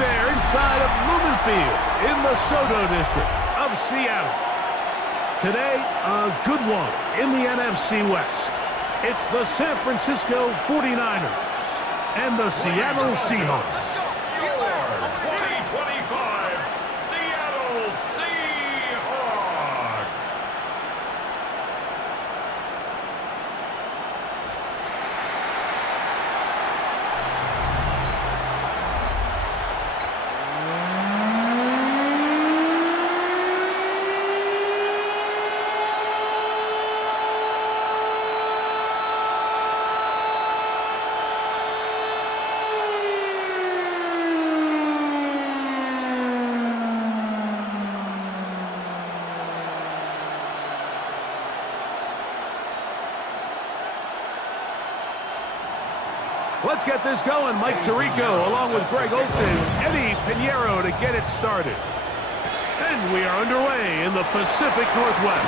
there inside of Lumen Field in the Soto district of Seattle. Today, a good one in the NFC West. It's the San Francisco 49ers and the Seattle Seahawks. Your 2025 Seattle Seahawks. Let's get this going. Mike Tirico along with Greg Olson, Eddie Pinheiro to get it started. And we are underway in the Pacific Northwest.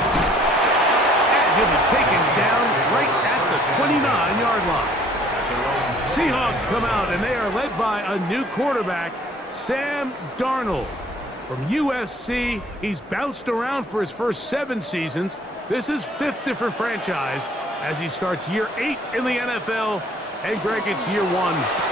And he'll be taken down right at the 29-yard line. Seahawks come out, and they are led by a new quarterback, Sam Darnold. From USC, he's bounced around for his first 7 seasons. This is 5th different franchise as he starts year 8 in the NFL. And Greg, it's year 1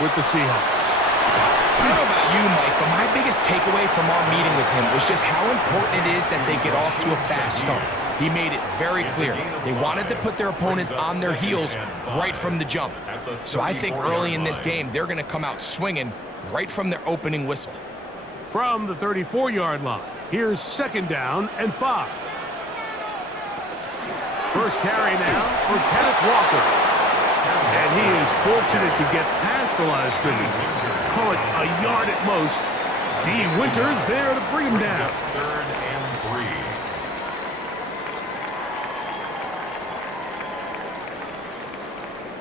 with the Seahawks. I don't know about you, Mike, but my biggest takeaway from our meeting with him was just how important it is that they get off to a fast start. He made it very clear. They wanted to put their opponents on their heels right from the jump. So I think early in this game, they're going to come out swinging right from their opening whistle. From the 34-yard line, here's 2nd down and 5. First carry now for Kenneth Walker. And he is fortunate to get past the line of scrimmage. Call it a yard at most. D. Winters there to bring him down. 3rd and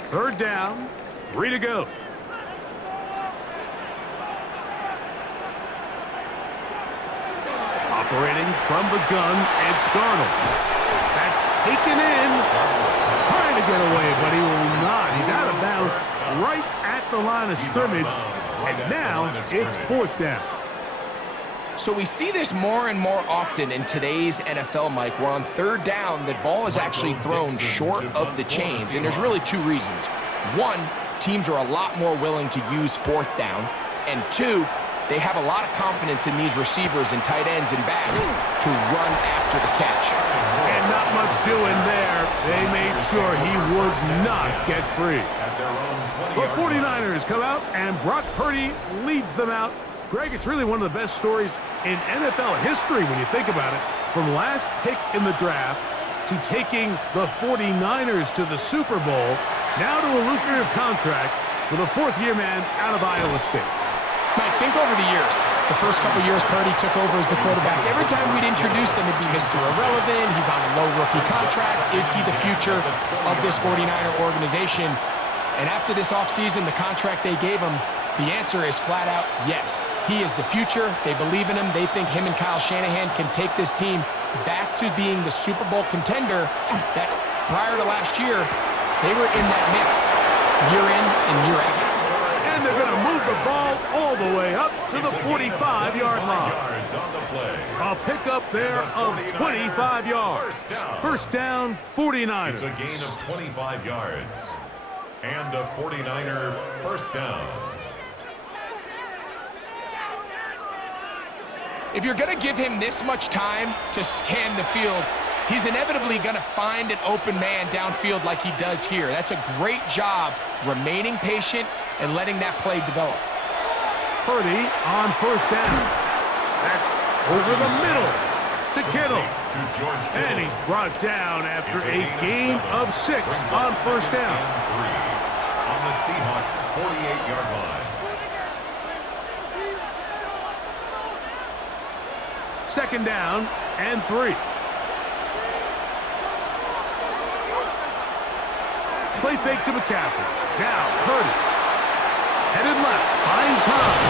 3. 3rd down, 3 to go. Operating from the gun, it's Darnold. That's taken in. Trying to get away, but he will not. He's out of bounds right at the line of scrimmage. And now it's 4th down. So we see this more and more often in today's NFL, Mike, where on 3rd down, the ball is actually thrown short of the chains. And there's really 2 reasons. 1, teams are a lot more willing to use 4th down. And 2, they have a lot of confidence in these receivers and tight ends and backs to run after the catch. And not much doing there. They made sure he would not get free. The 49ers come out, and Brock Purdy leads them out. Greg, it's really one of the best stories in NFL history when you think about it. From last pick in the draft to taking the 49ers to the Super Bowl, now to a lucrative contract with a 4th-year man out of Iowa State. I think over the years, the first couple years Purdy took over as the quarterback, every time we'd introduce him, it'd be Mr. Irrelevant, he's on a low rookie contract, is he the future of this 49er organization? And after this offseason, the contract they gave him, the answer is flat out yes. He is the future, they believe in him, they think him and Kyle Shanahan can take this team back to being the Super Bowl contender that prior to last year, they were in that mix year in and year out. And they're going to move the ball all the way up to the 45-yard line. A pickup there of 25 yards. First down, 49ers. It's a gain of 25 yards. And a 49er first down. If you're going to give him this much time to scan the field, he's inevitably going to find an open man downfield like he does here. That's a great job remaining patient and letting that play develop. Purdy on first down. That's over the middle to Kittle. And he's brought down after a gain of 6 on first down. On the Seahawks 48-yard line. 2nd down and 3. Play fake to McCaffrey. Now Purdy. Headed left, buying time.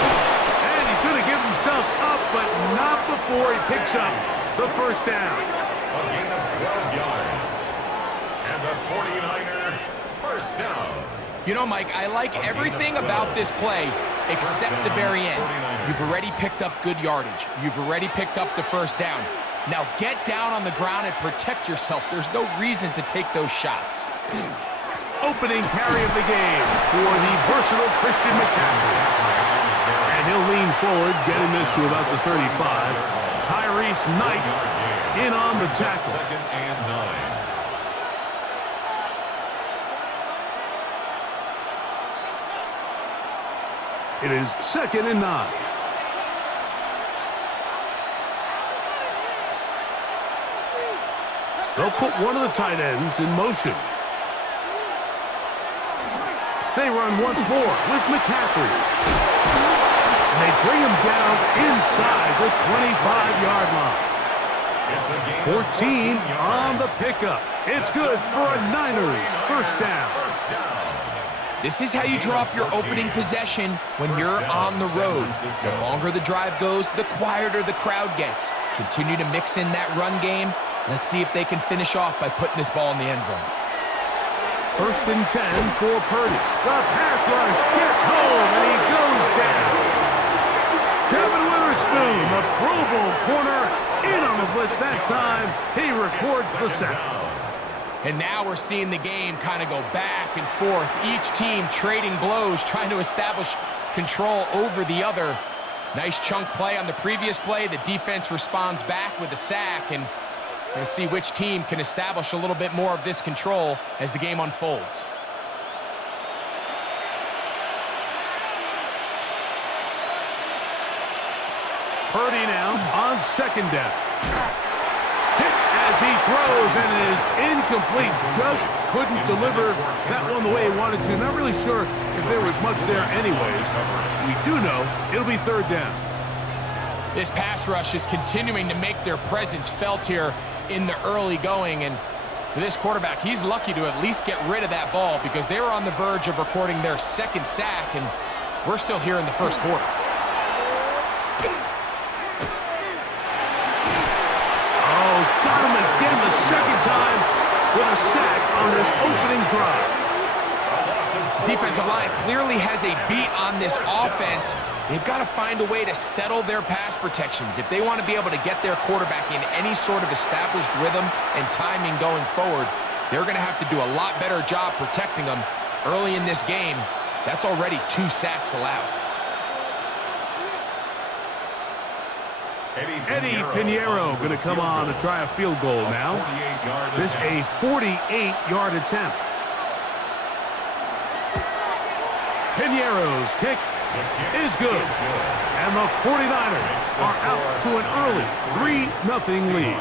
And he's going to give himself up, but not before he picks up the first down. A gain of 12 yards. And a 49er first down. You know, Mike, I like everything about this play. except the very end. You've already picked up good yardage. You've already picked up the first down. Now get down on the ground and protect yourself. There's no reason to take those shots. Opening carry of the game for the versatile Christian McCaffrey. And he'll lean forward, getting this to about the 35. Tyrese Knight in on the tackle. Second and 9. It is 2nd and 9. They'll put one of the tight ends in motion. They run once more with McCaffrey. And they bring him down inside the 25-yard line. 14 on the pickup. It's good for a Niners first down. This is how you draw up your opening possession when you're on the road. The longer the drive goes, the quieter the crowd gets. Continue to mix in that run game. Let's see if they can finish off by putting this ball in the end zone. 1st and 10 for Purdy. The pass rush gets home, and he goes down. Devin Witherspoon, the Pro Bowl corner, in on the blitz that time. He records the sack. And now we're seeing the game kind of go back and forth. Each team trading blows, trying to establish control over the other. Nice chunk play on the previous play. The defense responds back with a sack, and we're going to see which team can establish a little bit more of this control as the game unfolds. Purdy now on 2nd down. Hit as he throws, and it is incomplete. Just couldn't deliver that one the way he wanted to. Not really sure if there was much there anyways. We do know it'll be 3rd down. This pass rush is continuing to make their presence felt here in the early going, and for this quarterback, he's lucky to at least get rid of that ball because they were on the verge of recording their 2nd sack, and we're still here in the 1st quarter. Oh, got him again the 2nd time with a sack on this opening drive. This defensive line clearly has a beat on this offense. They've got to find a way to settle their pass protections. If they want to be able to get their quarterback in any sort of established rhythm and timing going forward, they're going to have to do a lot better job protecting them early in this game. That's already 2 sacks allowed. Eddie Pinheiro going to come on to try a field goal now. This a 48-yard attempt. Pinheiro's kick is good. And the 49ers are out to an early 3-0 lead.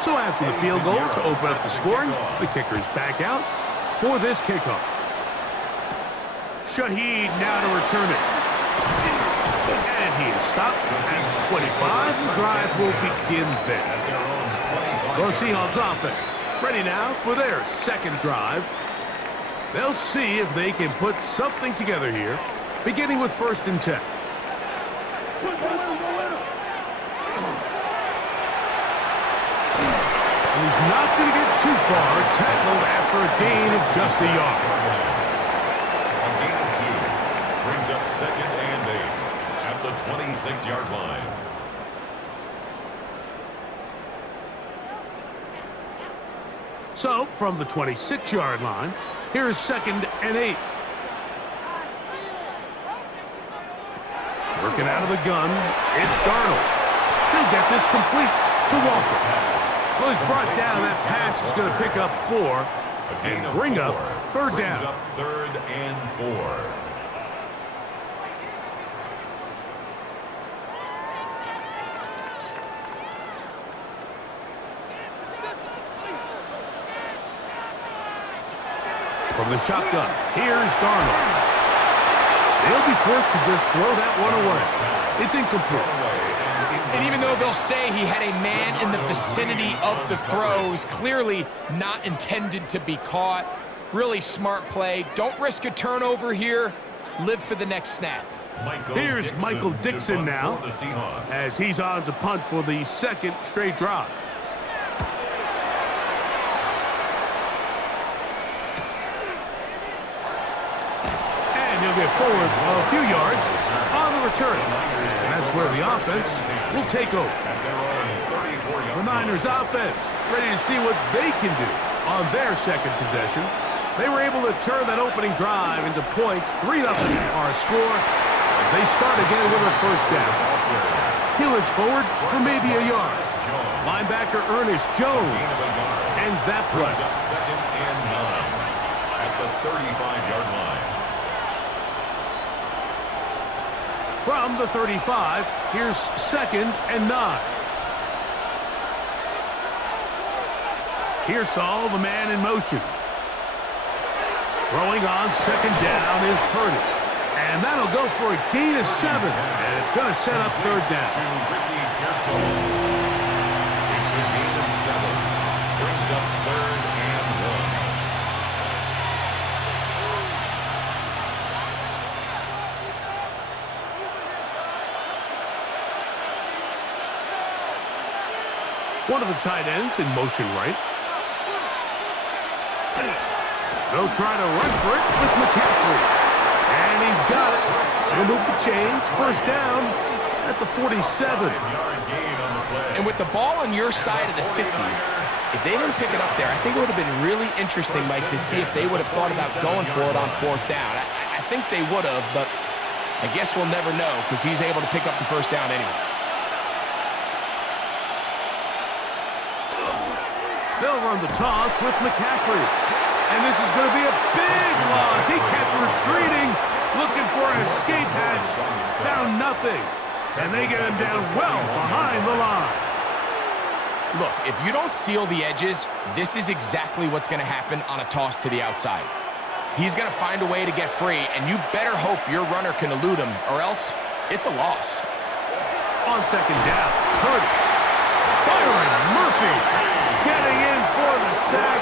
So after the field goal to open up the scoring, the kicker's back out for this kickoff. Shaheed now to return it. And he is stopped at 25. The drive will begin there. The Seahawks offense ready now for their 2nd drive. They'll see if they can put something together here, beginning with 1st and 10. And he's not going to get too far, tackled after a gain of just a yard. On gain of 2, brings up 2nd and 8 at the 26-yard line. So, from the 26-yard line, here's 2nd and 8. Working out of the gun, it's Darnold. He'll get this complete to Walker. Well, he's brought down. That pass is going to pick up 4 and bring up 3rd down. Brings up 3rd and 4. From the shotgun, here's Darnold. They'll be forced to just throw that one away. It's incomplete. And even though they'll say he had a man in the vicinity of the throws, clearly not intended to be caught. Really smart play. Don't risk a turnover here. Live for the next snap. Here's Michael Dixon now, for the Seahawks. as he's on to punt for the second straight drive. And he'll get forward a few yards on the return. And that's where the offense will take over. At their own 34-yard The Niners offense ready to see what they can do on their second possession. They were able to turn that opening drive into points. 3-0 our score as they start again with a first down. He looks forward for maybe a yard. Linebacker Ernest Jones ends that play. Brings up second and 9 at the 35-yard line. From the 35, here's second and 9. Pearsall, the man in motion. Throwing on second down is Purdy. And that'll go for a gain of 7. And it's going to set up third down. To Ricky Pearsall. It's a gain of 7. Brings up third and 1. One of the tight ends in motion right. They'll try to run for it with McCaffrey. And he's got it. He'll move the chains. First down at the 47. 5-yard gain on the play. And with the ball on your side of the 50, if they didn't pick it up there, I think it would have been really interesting, Mike, to see if they would have thought about going for it on fourth down. I think they would have, but I guess we'll never know because he's able to pick up the first down anyway. They'll run the toss with McCaffrey. And this is going to be a big loss. He kept retreating, looking for an escape hatch. Found nothing. And they get him down well behind the line. Look, if you don't seal the edges, this is exactly what's going to happen on a toss to the outside. He's going to find a way to get free, and you better hope your runner can elude him, or else it's a loss. On second down, Purdy. Byron Murphy getting in for the sack.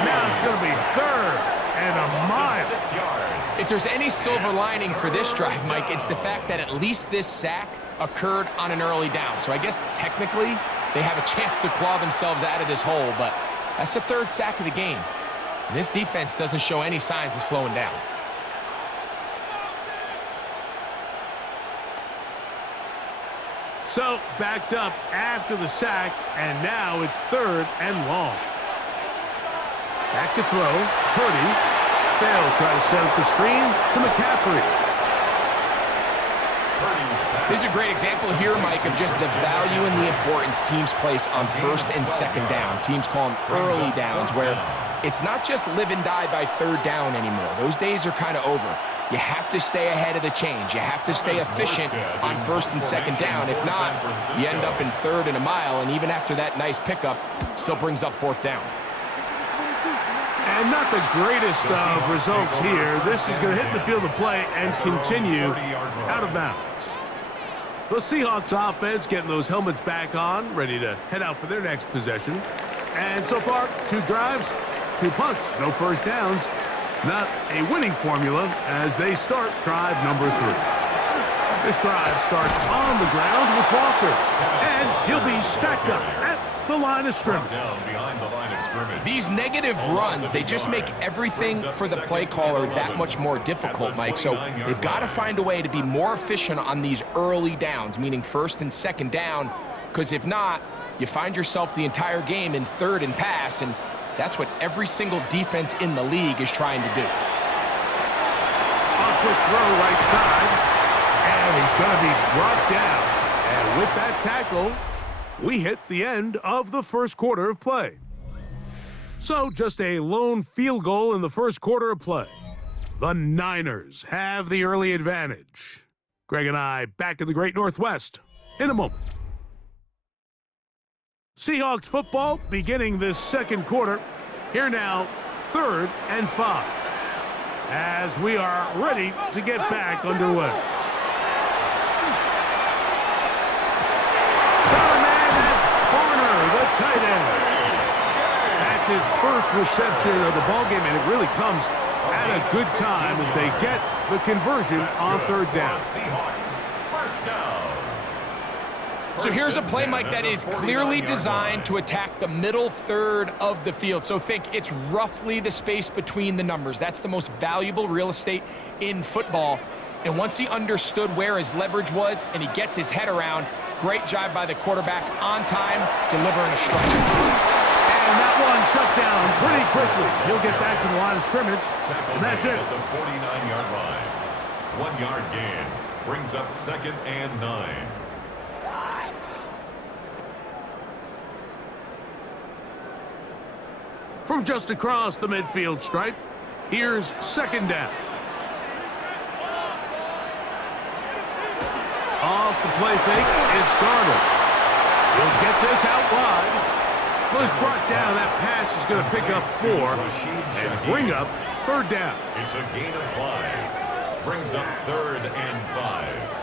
And now it's going to be third and a mile. 6 yards. If there's any silver lining for this drive, Mike, it's the fact that at least this sack occurred on an early down. So I guess technically they have a chance to claw themselves out of this hole, but that's the third sack of the game. And this defense doesn't show any signs of slowing down. So backed up after the sack, and now it's third and long. Back to throw, Purdy. They'll try to set up the screen to McCaffrey. This is a great example here, Mike, of just the value and the importance teams place on first and second down. Teams call them early downs, where it's not just live and die by third down anymore. Those days are kind of over. You have to stay ahead of the change. You have to stay efficient on first and second down. If not, you end up in third and a mile, and even after that nice pickup, still brings up fourth down. And not the greatest of results here. This is going to hit the field of play and continue out of bounds. The Seahawks offense getting those helmets back on, ready to head out for their next possession. And so far, 2 drives, 2 punts, no first downs. Not a winning formula as they start drive number 3. This drive starts on the ground with Walker. And he'll be stacked up at the line of scrimmage. Down behind the line of scrimmage. These negative runs, they just make everything for the play caller that much more difficult, Mike. So they've got to find a way to be more efficient on these early downs, meaning first and second down, because if not, you find yourself the entire game in third and pass, and that's what every single defense in the league is trying to do. A quick throw right side, and he's going to be brought down. And with that tackle, we hit the end of the first quarter of play. So just a lone field goal in the first quarter of play. The Niners have the early advantage. Greg and I back in the Great Northwest in a moment. Seahawks football beginning this second quarter. Here now, 3rd and 5. As we are ready to get back underway. The tight end. That's his first reception of the ballgame, and it really comes At a good time as they get the conversion on third down. Seahawks, first down. So here's a play, Mike, that is clearly designed to attack the middle third of the field. So think it's roughly the space between the numbers. That's the most valuable real estate in football. And once he understood where his leverage was and he gets his head around, great job by the quarterback on time, delivering a strike. And that one shut down pretty quickly. He'll get back to the line of scrimmage, and that's it. At the 49-yard line. 1 yard gain brings up 2nd and 9. From just across the midfield stripe, here's 2nd down. Off the play fake, it's Darnold. He'll get this out wide. Well, he's brought down. That pass is going to pick up 4 and bring up 3rd down. It's a gain of 5. Brings up 3rd and 5.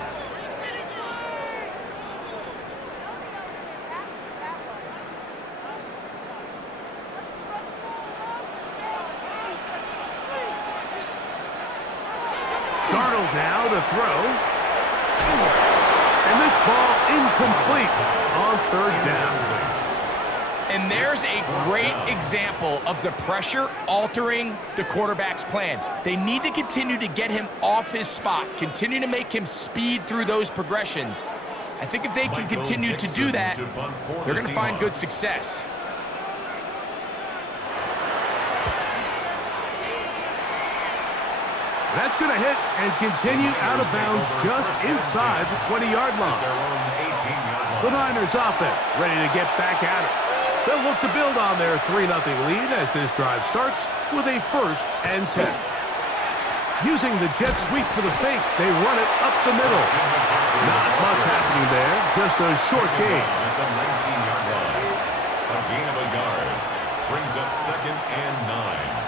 Darnold now to throw. And this ball incomplete on 3rd down. And there's a great example of the pressure altering the quarterback's plan. They need to continue to get him off his spot, continue to make him speed through those progressions. I think if they can continue to do that, they're going to find good success. That's going to hit and continue out of bounds just inside the 20-yard line. The Niners offense ready to get back at it. They'll look to build on their 3-0 lead as this drive starts with a 1st and 10. Using the jet sweep for the fake, they run it up the middle. Not much happening there, just a short gain. At the 19-yard line. A gain of a yard brings up 2nd and 9.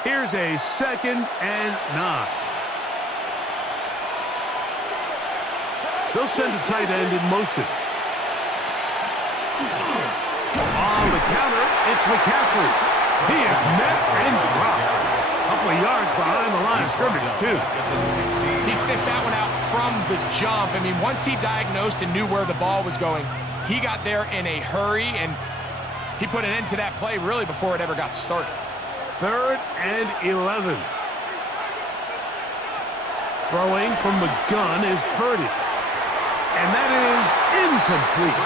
Here's a 2nd and 9. They'll send a tight end in motion. On the counter, it's McCaffrey. He is met and dropped. A couple of yards behind the line of scrimmage, too. He sniffed that one out from the jump. I mean, once he diagnosed and knew where the ball was going, he got there in a hurry, and he put an end to that play really before it ever got started. 3rd and 11. Throwing from the gun is Purdy. And that is incomplete.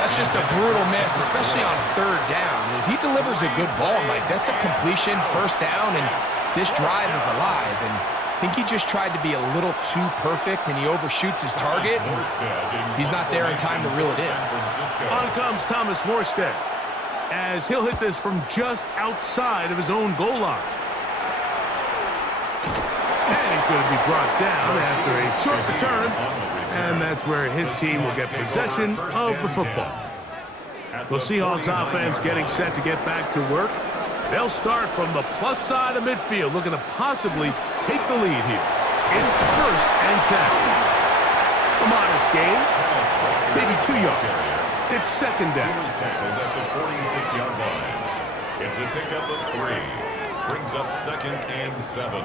That's just a brutal miss, especially on 3rd down. If he delivers a good ball, Mike, that's a completion, 1st down, and this drive is alive. And I think he just tried to be a little too perfect, and he overshoots his target. He's not there in time to reel it in. On comes Thomas Morstead, as he'll hit this from just outside of his own goal line. And he's going to be brought down after a short return, and that's where his team will get possession of the football. The Seahawks offense getting set to get back to work. They'll start from the plus side of midfield, looking to possibly take the lead here. It's 1st and 10. A modest gain, maybe 2 yards. It's 2nd down. He was tackled at the 46-yard line. It's a pickup of 3. Brings up 2nd and 7.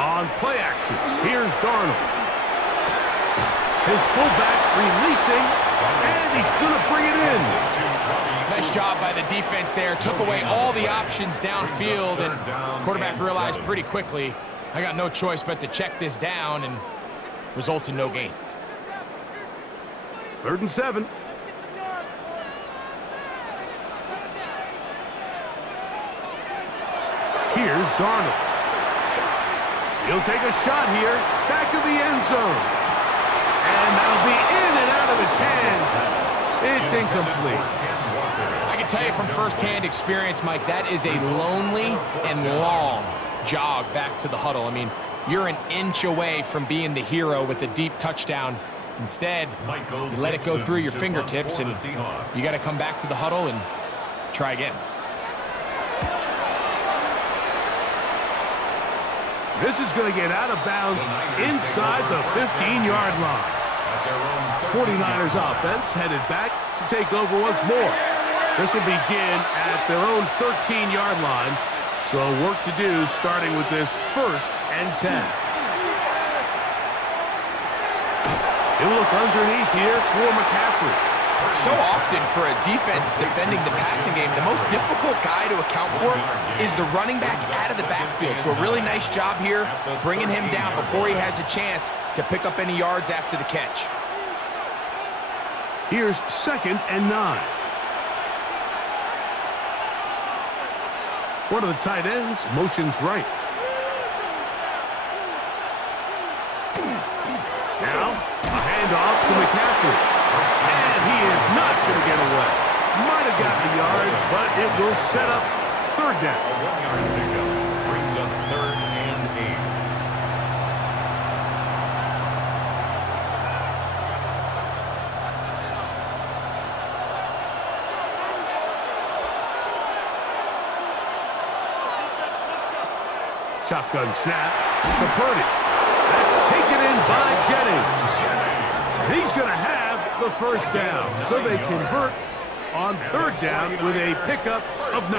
On play action, here's Darnold. His fullback releasing, and he's going to bring it in. Nice job by the defense there. Took away all the options downfield, and quarterback realized pretty quickly, I got no choice but to check this down, and results in no gain. 3rd and 7. Here's Darnold. He'll take a shot here, back of the end zone. And that'll be in and out of his hands. It's incomplete. I can tell you from firsthand experience, Mike, that is a lonely and long jog back to the huddle. I mean, you're an inch away from being the hero with a deep touchdown. Instead, you let it go through your fingertips, and you got to come back to the huddle and try again. This is going to get out of bounds inside the 15-yard line. 49ers offense headed back to take over once more. This will begin at their own 13-yard line. So work to do starting with this 1st and 10. He'll look underneath here for McCaffrey. So often for a defense defending the passing game, the most difficult guy to account for is the running back out of the backfield. So a really nice job here bringing him down before he has a chance to pick up any yards after the catch. Here's 2nd and 9. One of the tight ends motions right. Now, a handoff to McCaffrey. And he is not going to get away. Might have got the yard, but it will set up 3rd down. A 1-yard pickup brings up 3rd and 8. Shotgun snap to Purdy. That's taken in by Jennings. He's going to have the 1st down. So they convert on 3rd down with a pickup of 9.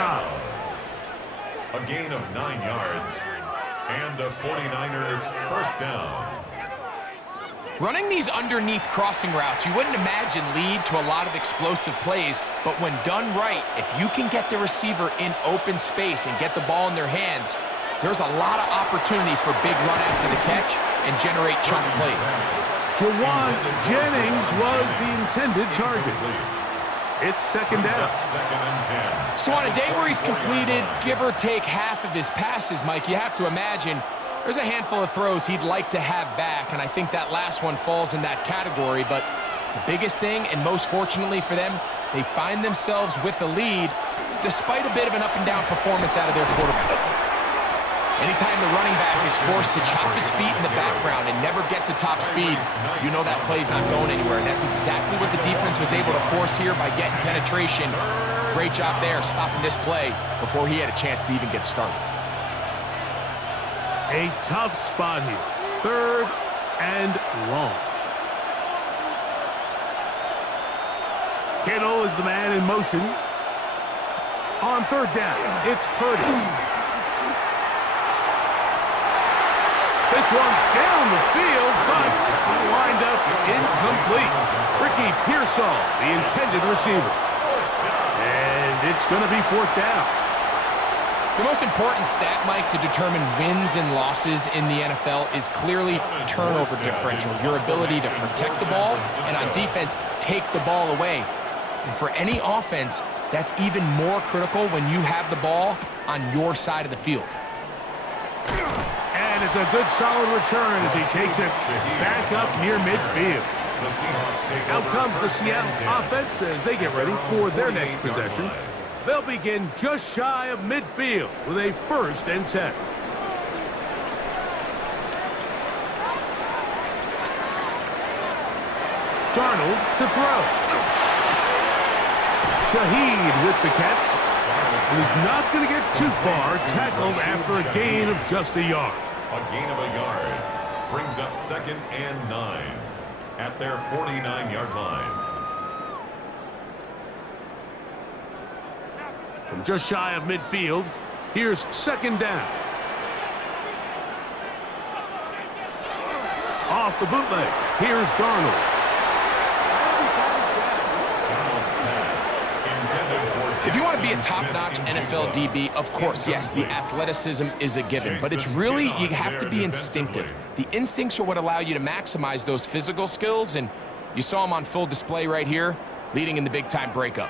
A gain of 9 yards. And a 49er 1st down. Running these underneath crossing routes, you wouldn't imagine lead to a lot of explosive plays, but when done right, if you can get the receiver in open space and get the ball in their hands, there's a lot of opportunity for big run after the catch and generate chunk plays. Jawan Jennings was the intended target. It's 2nd down. 2nd and 10. So on a day where he's completed, give or take half of his passes, Mike, you have to imagine there's a handful of throws he'd like to have back, and I think that last one falls in that category. But the biggest thing, and most fortunately for them, they find themselves with a lead despite a bit of an up-and-down performance out of their quarterback. Anytime the running back is forced to chop his feet in the background and never get to top speed, you know that play's not going anywhere. And that's exactly what the defense was able to force here by getting penetration. Great job there, stopping this play before he had a chance to even get started. A tough spot here. 3rd and long. Kittle is the man in motion. On 3rd down, it's Purdy. This one down the field, but lined up incomplete. Ricky Pearsall, the intended receiver. And it's going to be 4th down. The most important stat, Mike, to determine wins and losses in the NFL is clearly turnover differential, your ability to protect the ball and on defense, take the ball away. And for any offense, that's even more critical when you have the ball on your side of the field. And it's a good solid return as he takes it back up near midfield. Out comes the Seattle offense as they get ready for their next possession. They'll begin just shy of midfield with a 1st and 10. Darnold to throw. Shaheed with the catch. And he's not going to get too far, tackled after a gain of just a yard. A gain of a yard brings up 2nd and 9 at their 49-yard line. From just shy of midfield, here's 2nd down. Off the bootleg, here's Darnold. If you want to be a top-notch NFL DB, of course, yes, the athleticism is a given, but it's really, you have to be instinctive. The instincts are what allow you to maximize those physical skills, and you saw them on full display right here, leading in the big-time breakup.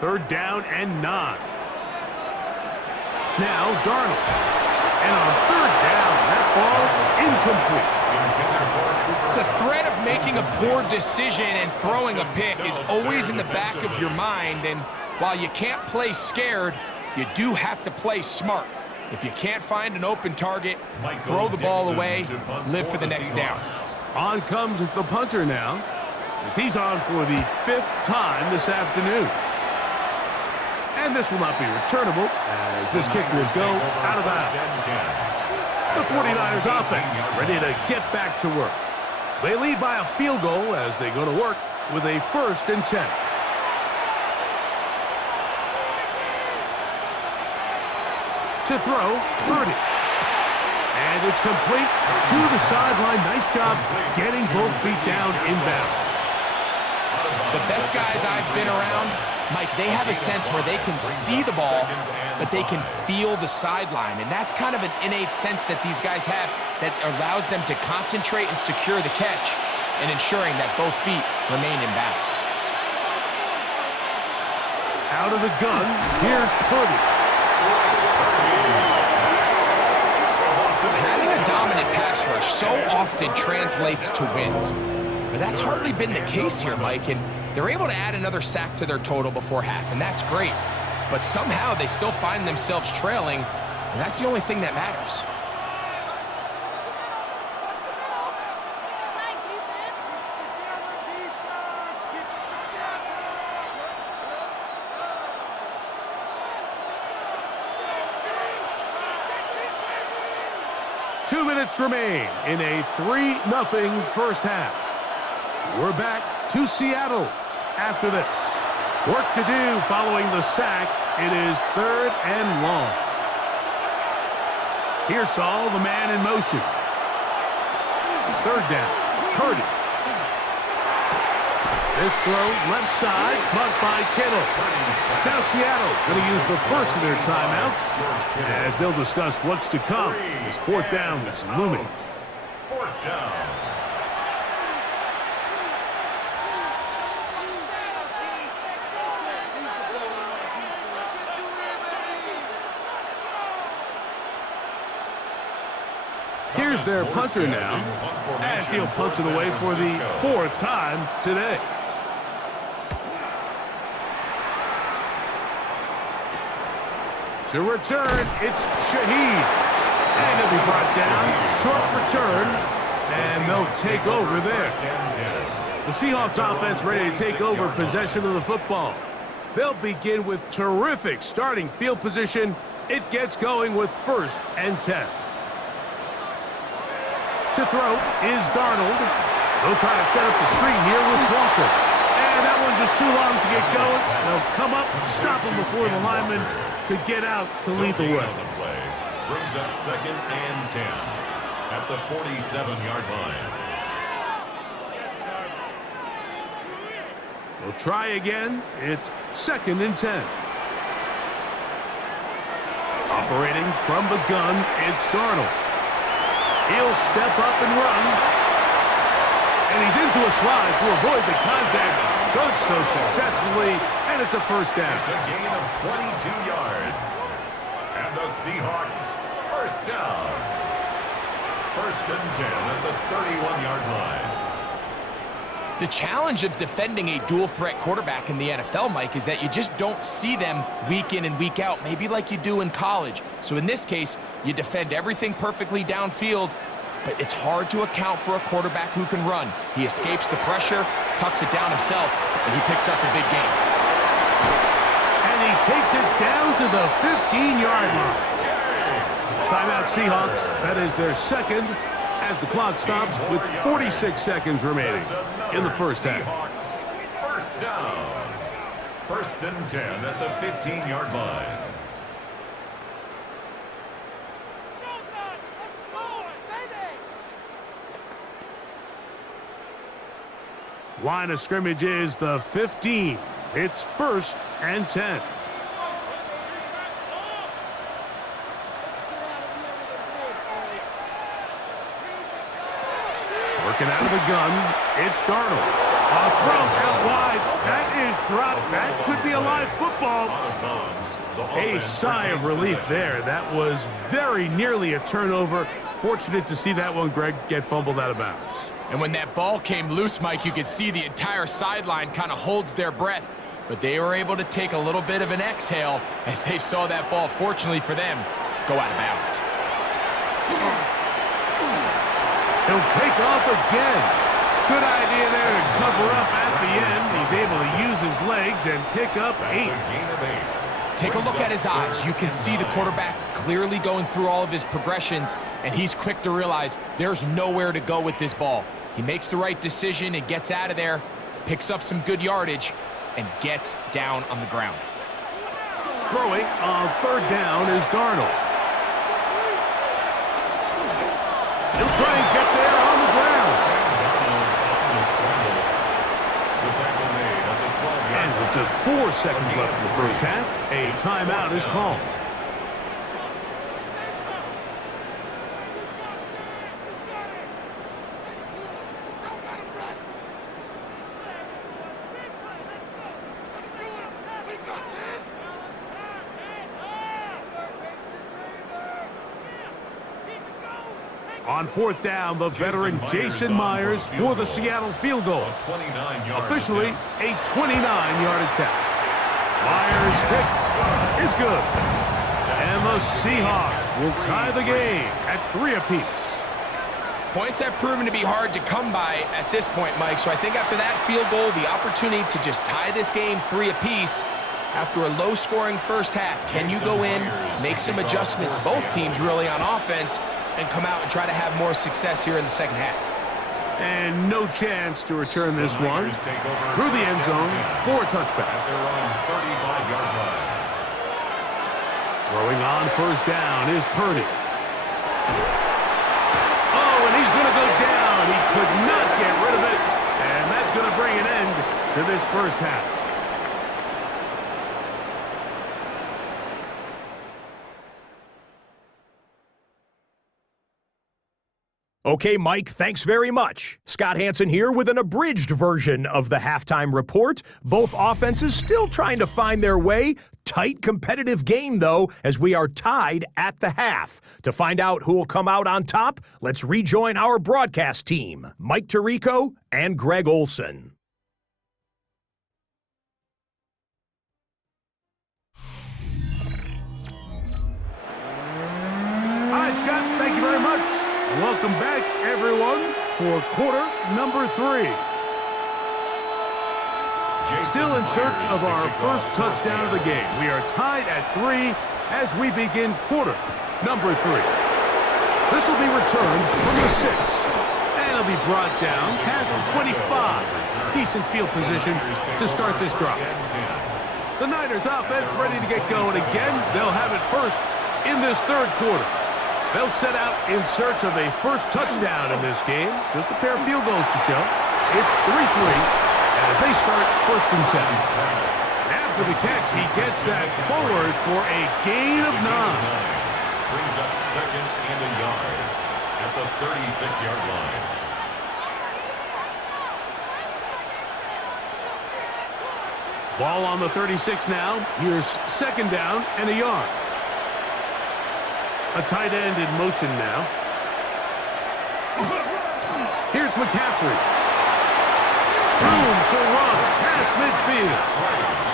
3rd down and 9. Now Darnold. And on 3rd down, that ball incomplete. The threat of making a poor decision and throwing a pick is always in the back of your mind, and while you can't play scared, you do have to play smart. If you can't find an open target, throw the ball away, live for the next down. On comes the punter now, as he's on for the 5th time this afternoon. And this will not be returnable, as this kick will go out of bounds. The 49ers offense ready to get back to work. They lead by a field goal as they go to work with a 1st and 10. To throw, Purdy. And it's complete to the sideline. Nice job getting both feet down inbounds. The best guys I've been around, Mike, they have a sense where they can see the ball, but they can feel the sideline. And that's kind of an innate sense that these guys have that allows them to concentrate and secure the catch and ensuring that both feet remain in bounds. Out of the gun, here's Purdy. Having a dominant pass rush so often translates to wins. But that's hardly been the case here, Mike, and they're able to add another sack to their total before half, and that's great. But somehow they still find themselves trailing, and that's the only thing that matters. Two minutes remain in a 3-0 first half. We're back to Seattle after this. Work to do following the sack. It is 3rd and long. Here's Saul, the man in motion. 3rd down. Purdy. This throw left side, caught by Kittle. Now Seattle going to use the first of their timeouts as they'll discuss what's to come. This 4th down is looming. 4th down. Here's their punter now, as he'll punt it away for the 4th time today. To return, it's Shaheed. And he'll be brought down. Short return, and they'll take over there. The Seahawks offense ready to take over possession of the football. They'll begin with terrific starting field position. It gets going with 1st and 10. To throw is Darnold. They'll try to set up the screen here with Walker. And that one just too long to get going. They'll come up, stop him before the lineman could get out to lead the way. Brings up 2nd and 10 at the 47-yard line. They'll try again. It's 2nd and 10. Operating from the gun, it's Darnold. He'll step up and run. And he's into a slide to avoid the contact. Does so successfully, and it's a 1st down. It's a gain of 22 yards. And the Seahawks, 1st down. 1st and 10 at the 31-yard line. The challenge of defending a dual-threat quarterback in the NFL, Mike, is that you just don't see them week in and week out, maybe like you do in college. So in this case, you defend everything perfectly downfield, but it's hard to account for a quarterback who can run. He escapes the pressure, tucks it down himself, and he picks up a big gain. And he takes it down to the 15-yard line. Timeout Seahawks. That is their 2nd as the clock stops with 46 seconds remaining in the first half. 1st down. 1st and 10 at the 15-yard line. Line of scrimmage is the 15. It's 1st and 10. Working out of the gun, it's Darnold. A throw out wide. That is dropped. That could be a live football. A sigh of relief there. That was very nearly a turnover. Fortunate to see that one, Greg, get fumbled out of bounds. And when that ball came loose, Mike, you could see the entire sideline kind of holds their breath. But they were able to take a little bit of an exhale as they saw that ball, fortunately for them, go out of bounds. He'll take off again. Good idea there to cover up at the end. He's able to use his legs and pick up 8. Gain of 8. Take a look at his eyes. You can see the quarterback clearly going through all of his progressions, and he's quick to realize there's nowhere to go with this ball. He makes the right decision and gets out of there, picks up some good yardage, and gets down on the ground. Throwing on third down is Darnold. He'll try and get there on the ground. And with just 4 seconds left in the first half, a timeout is called. On fourth down, the veteran Jason Myers for the Seattle field goal. Officially, a 29-yard attempt. Myers' kick is good. And the Seahawks will tie the game at 3 apiece. Points have proven to be hard to come by at this point, Mike. So I think after that field goal, the opportunity to just tie this game 3 apiece after a low-scoring first half. Can you go in, make some adjustments, both teams really on offense, and come out and try to have more success here in the second half? And no chance to return this one through the end zone for a touchback. Throwing on first down is Purdy. Oh, and he's going to go down. He could not get rid of it. And that's going to bring an end to this first half. Okay, Mike, thanks very much. Scott Hansen here with an abridged version of the halftime report. Both offenses still trying to find their way. Tight competitive game, though, as we are tied at the half. To find out who will come out on top, let's rejoin our broadcast team, Mike Tirico and Greg Olson. All right, Scott, thank you very much. Welcome back, everyone, for quarter number 3. Still in search of our first touchdown of the game. We are tied at 3 as we begin quarter number 3. This will be returned from the 6. And it'll be brought down past the 25. Decent field position to start this drive. The Niners offense ready to get going again. They'll have it first in this third quarter. They'll set out in search of a first touchdown in this game. Just a pair of field goals to show. It's 3-3 as they start first and 10. After the catch, he gets that forward for a gain of 9. Brings up second and a yard at the 36-yard line. Ball on the 36 now. Here's second down and a yard. A tight end in motion now. Here's McCaffrey. Room to run past midfield.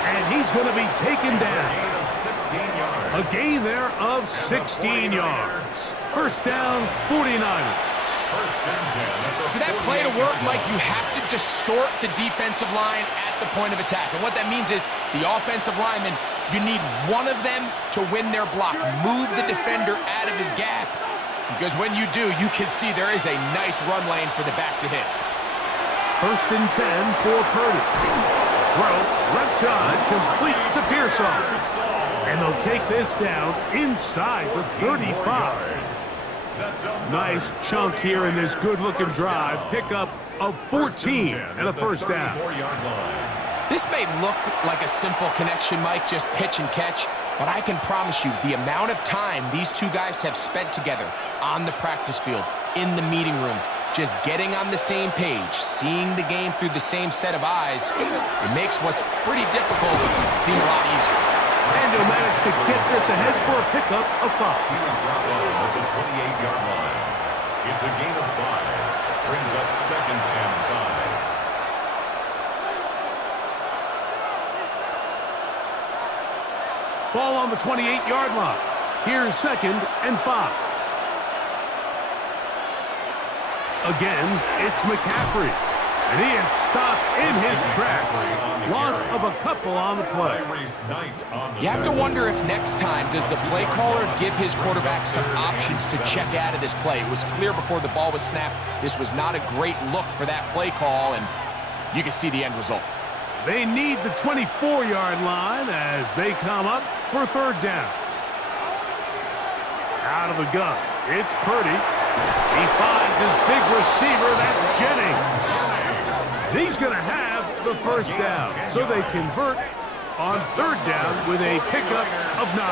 And he's going to be taken down. A gain there of 16 yards. First down, 49ers. For that play to work, Mike, you have to distort the defensive line at the point of attack. And what that means is the offensive lineman, you need one of them to win their block. Move the defender out of his gap. Because when you do, you can see there is a nice run lane for the back to hit. First and 10 for Purdy. Throw, left side, complete to Pearson. And they'll take this down inside the 35. Nice chunk here in this good-looking drive. Pickup of 14 and a first down. This may look like a simple connection, Mike, just pitch and catch, but I can promise you the amount of time these two guys have spent together on the practice field, in the meeting rooms, just getting on the same page, seeing the game through the same set of eyes, it makes what's pretty difficult seem a lot easier. And he'll manage to get this ahead for a pickup of 5. He was brought on at the 28-yard line. It's a gain of 5. Brings up second and 5. Ball on the 28-yard line. Here's second and 5. Again, it's McCaffrey. And he is stopped in his tracks. Loss of a couple on the play. You have to wonder if next time does the play caller give his quarterback some options to check out of this play. It was clear before the ball was snapped. This was not a great look for that play call, and you can see the end result. They need the 24-yard line as they come up for third down. Out of the gun, it's Purdy. He finds his big receiver, that's Jennings. He's going to have the first down, so they convert on third down with a pickup of 9.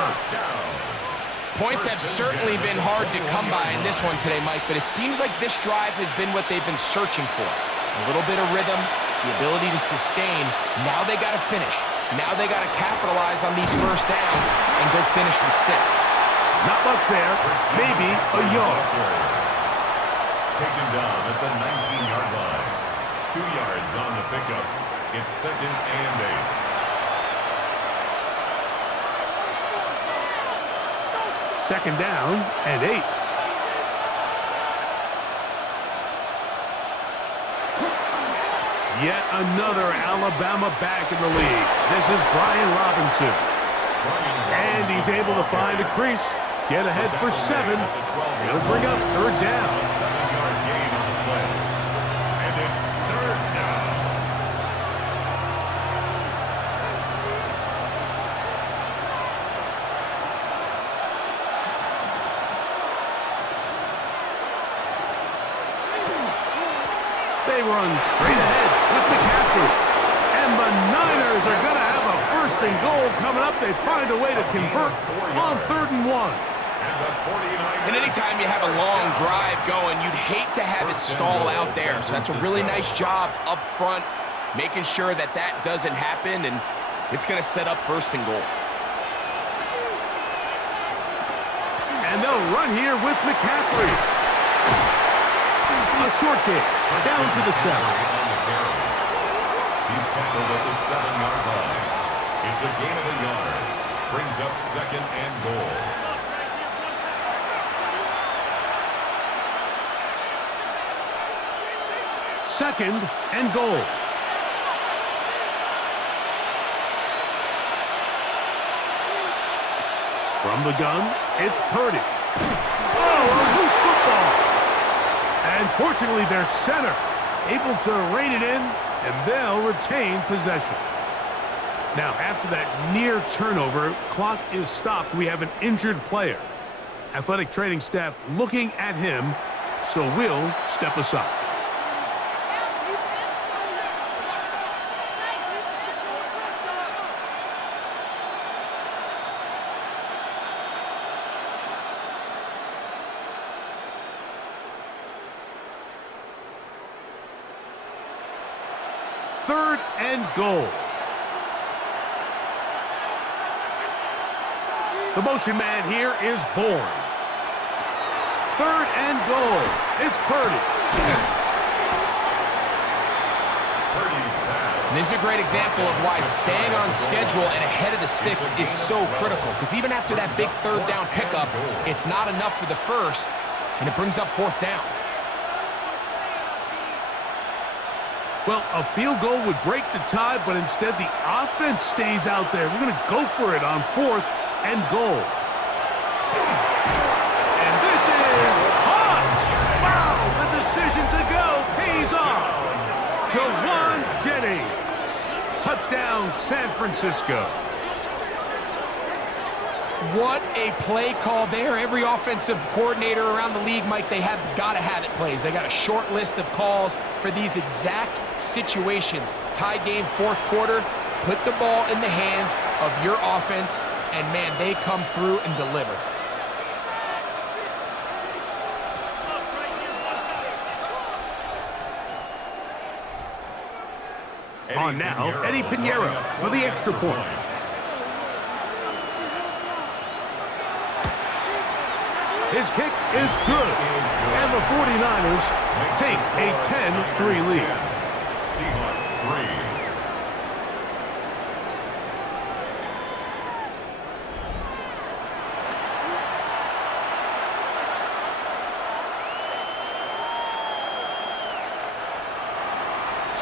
Points have certainly been hard to come by in this one today, Mike, but it seems like this drive has been what they've been searching for. A little bit of rhythm, the ability to sustain. Now they got to finish. Now they got to capitalize on these first downs and go finish with 6. Not much there, maybe a yard. Taken down at the 19-yard line. 2 yards on the pickup. It's 2nd and 8. Second down and 8. Yet another Alabama back in the league. This is Brian Robinson. And he's able to find a crease. Get ahead for 7. He'll bring up third down. A 7-yard gain on the play. And it's third down. They run straight ahead with McCaffrey. And the Niners are going to have a first and goal coming up. They find a way to convert on 3rd and 1. And anytime you have a long drive going, you'd hate to have it stall out there. So that's a really nice job up front, making sure that that doesn't happen, and it's going to set up 1st and goal. And they'll run here with McCaffrey. A short kick down to the 7. He's tackled at the 7-yard line. It's a gain of a yard. Brings up 2nd and goal. Second and goal. From the gun, it's Purdy. Oh, a loose football. And fortunately, their center able to rein it in, and they'll retain possession. Now, after that near turnover, clock is stopped. We have an injured player. Athletic training staff looking at him, so we'll step aside. Third and goal. The motion man here is Bourne. 3rd and goal. It's Purdy. And this is a great example of why staying on schedule and ahead of the sticks is so critical. Because even after that big 3rd down pickup, it's not enough for the first, and it brings up 4th down. Well, a field goal would break the tie, but instead the offense stays out there. We're going to go for it on 4th and goal. And this is hot. Wow, the decision to go pays off. Jawan Jennings. Touchdown, San Francisco. What a play call there. Every offensive coordinator around the league, Mike, they have got to have it plays. They got a short list of calls for these exact situations. Tie game, 4th quarter, put the ball in the hands of your offense, and man, they come through and deliver. On now, Eddie Pinheiro for the extra point. His kick is good, and the 49ers take a 10-3 lead. Seahawks 3.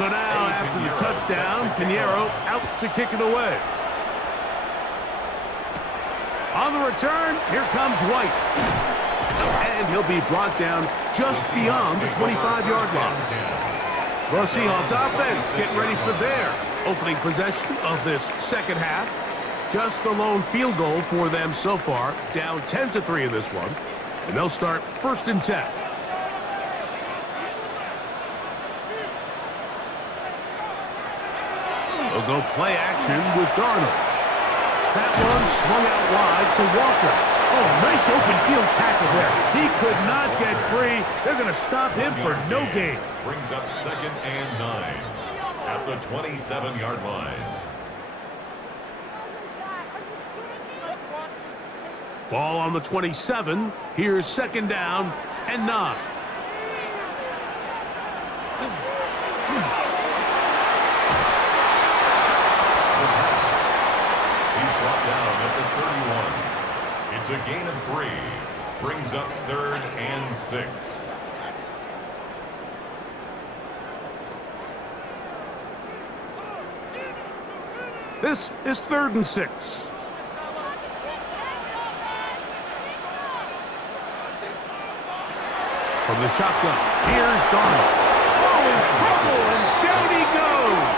So now, after the touchdown, Pinheiro out to kick it away. On the return, here comes White. And he'll be brought down just beyond the 25-yard line. The Seahawks offense getting ready for their opening possession of this second half. Just the lone field goal for them so far, down 10-3 in this one. And they'll start 1st and 10. They'll go play action with Darnold. That one swung out wide to Walker. Oh, nice open field tackle there. He could not get free. They're going to stop him for no gain. Brings up 2nd and 9 at the 27-yard line. Ball on the 27. Here's 2nd down and 9. It's a gain of 3. Brings up 3rd and 6. This is 3rd and 6. From the shotgun, here's Darnold. Oh, in trouble, and down he goes.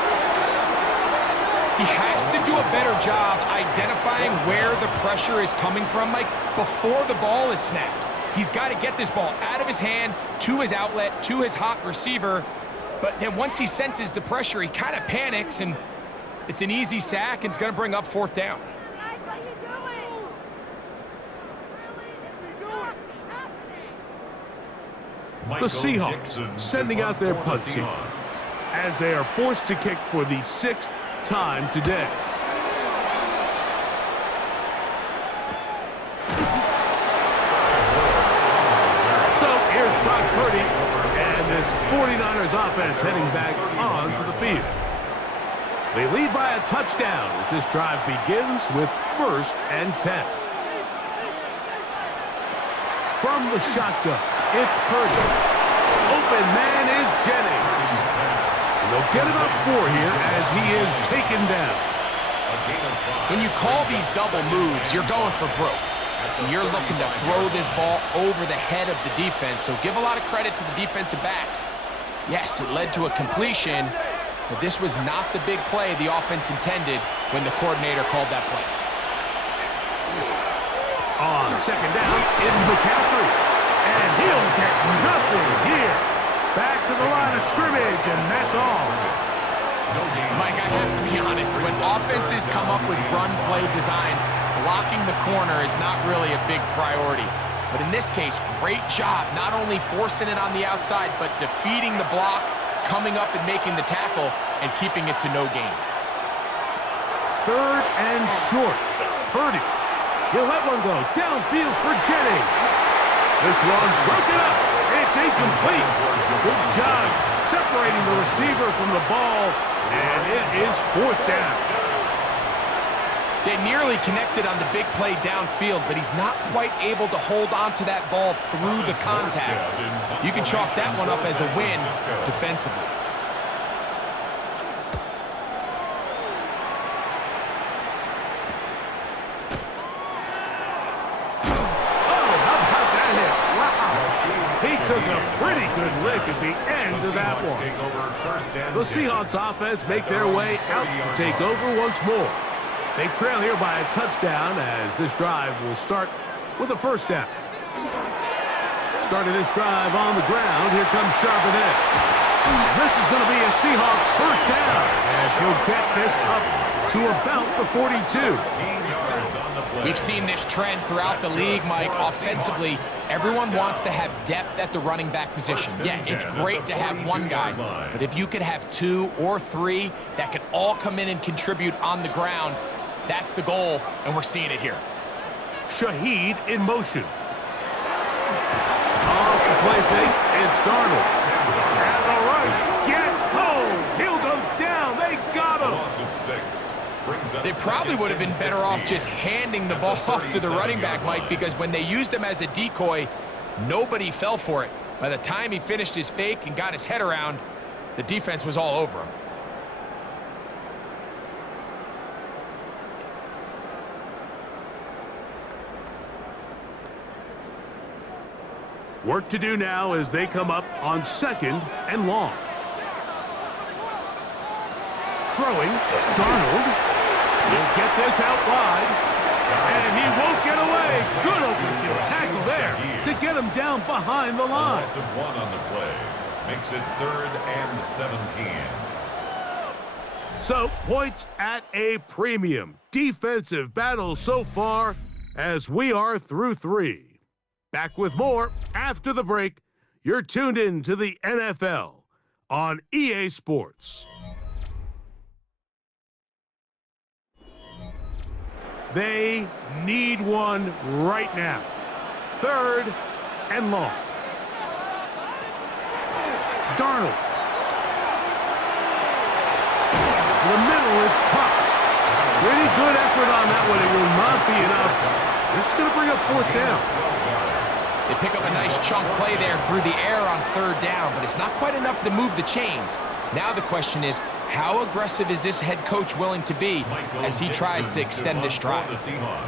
He has to do a better job identifying where the pressure is coming from, Mike, before the ball is snapped. He's got to get this ball out of his hand, to his outlet, to his hot receiver. But then once he senses the pressure, he kind of panics, and it's an easy sack, and it's going to bring up 4th down. The Seahawks sending out their punt team as they are forced to kick for the 6th time today. So here's Brock Purdy and this 49ers offense heading back onto the field. They lead by a touchdown as this drive begins with 1st and 10. From the shotgun, it's Purdy. Open man is Jennings. And they'll get it up 4 here as he is taken down. When you call these double moves, you're going for broke. And you're looking to throw this ball over the head of the defense, so give a lot of credit to the defensive backs. Yes, it led to a completion, but this was not the big play the offense intended when the coordinator called that play. On 2nd down, it's McCaffrey. And he'll get nothing here. Back to the line of scrimmage, and that's all. Mike, I have to be honest, when offenses come up with run-play designs, blocking the corner is not really a big priority. But in this case, great job not only forcing it on the outside, but defeating the block, coming up and making the tackle, and keeping it to no gain. 3rd and short. Purdy. He'll let one go downfield for Jennings. This one broken up. It's incomplete. Good job separating the receiver from the ball, and it is 4th down. They nearly connected on the big play downfield, but he's not quite able to hold on to that ball through the contact. You can chalk that one up as a win defensively. Took a pretty good lick at the end of that one. The Seahawks offense make their way out to take over once more. They trail here by a touchdown as this drive will start with a 1st down. Starting this drive on the ground, here comes Charbonnet. And this is going to be a Seahawks 1st down as he'll get this up to about the 42. We've seen this trend throughout the league, Mike. Offensively, everyone wants to have depth at the running back position. Yeah, it's great to have one guy, but if you could have 2 or 3 that could all come in and contribute on the ground, that's the goal, and we're seeing it here. Shaheed in motion. Off the play fake, it's Darnold. And the rush gets home. He'll go down. They got him. They probably would have been better off just handing the ball off to the running back, Mike, because when they used him as a decoy, nobody fell for it. By the time he finished his fake and got his head around, The defense was all over him. Work to do now as they come up on 2nd and long. Throwing, Darnold will get this out wide. And he won't get away. Good open field tackle there to get him down behind the line. Loss of 1 on the play. Makes it 3rd and 17. So, points at a premium. Defensive battle so far as we are through 3. Back with more after the break. You're tuned in to the NFL on EA Sports. They need one right now. 3rd and long. Darnold. To the middle, it's caught. Pretty good effort on that one. It will not be enough. It's going to bring up 4th down. They pick up a nice chunk play there through the air on 3rd down, but it's not quite enough to move the chains. Now the question is, how aggressive is this head coach willing to be as he tries to extend this drive?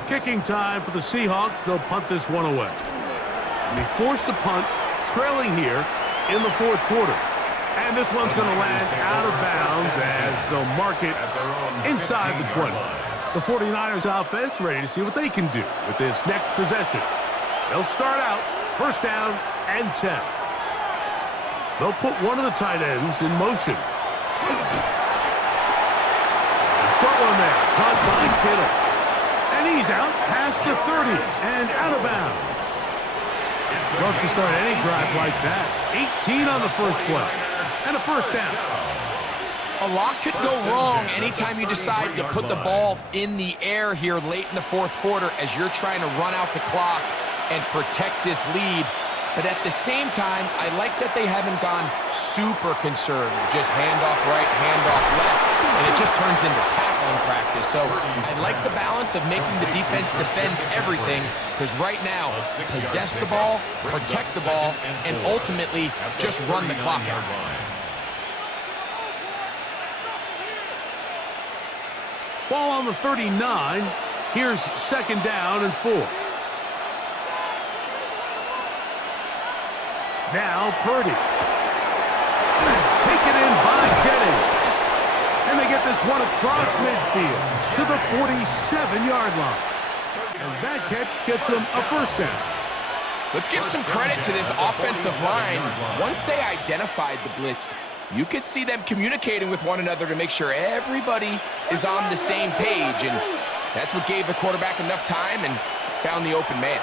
Kicking time for the Seahawks. They'll punt this one away. And they forced a punt, trailing here in the 4th quarter. And this one's going to land out of bounds as they'll mark it inside the 20. The 49ers offense ready to see what they can do with this next possession. They'll start out 1st down and 10. They'll put one of the tight ends in motion. Short one there, caught by Kittle. And he's out past the 30 and out of bounds. Love to start any drive like that. 18 on the first play. And a 1st down. A lot could go wrong anytime you decide to put the ball in the air here late in the 4th quarter as you're trying to run out the clock and protect this lead. But at the same time, I like that they haven't gone super conservative. Just handoff right, handoff left, and it just turns into tackling practice. So I like the balance of making the defense defend everything, because right now, possess the ball, protect the ball, and ultimately just run the clock out. Ball on the 39. Here's 2nd down and 4. Now Purdy. That's taken in by Jennings. And they get this one across midfield to the 47-yard line. And that catch gets them a 1st down. Let's give some credit to this offensive line. Once they identified the blitz, you could see them communicating with one another to make sure everybody is on the same page. And that's what gave the quarterback enough time and found the open man.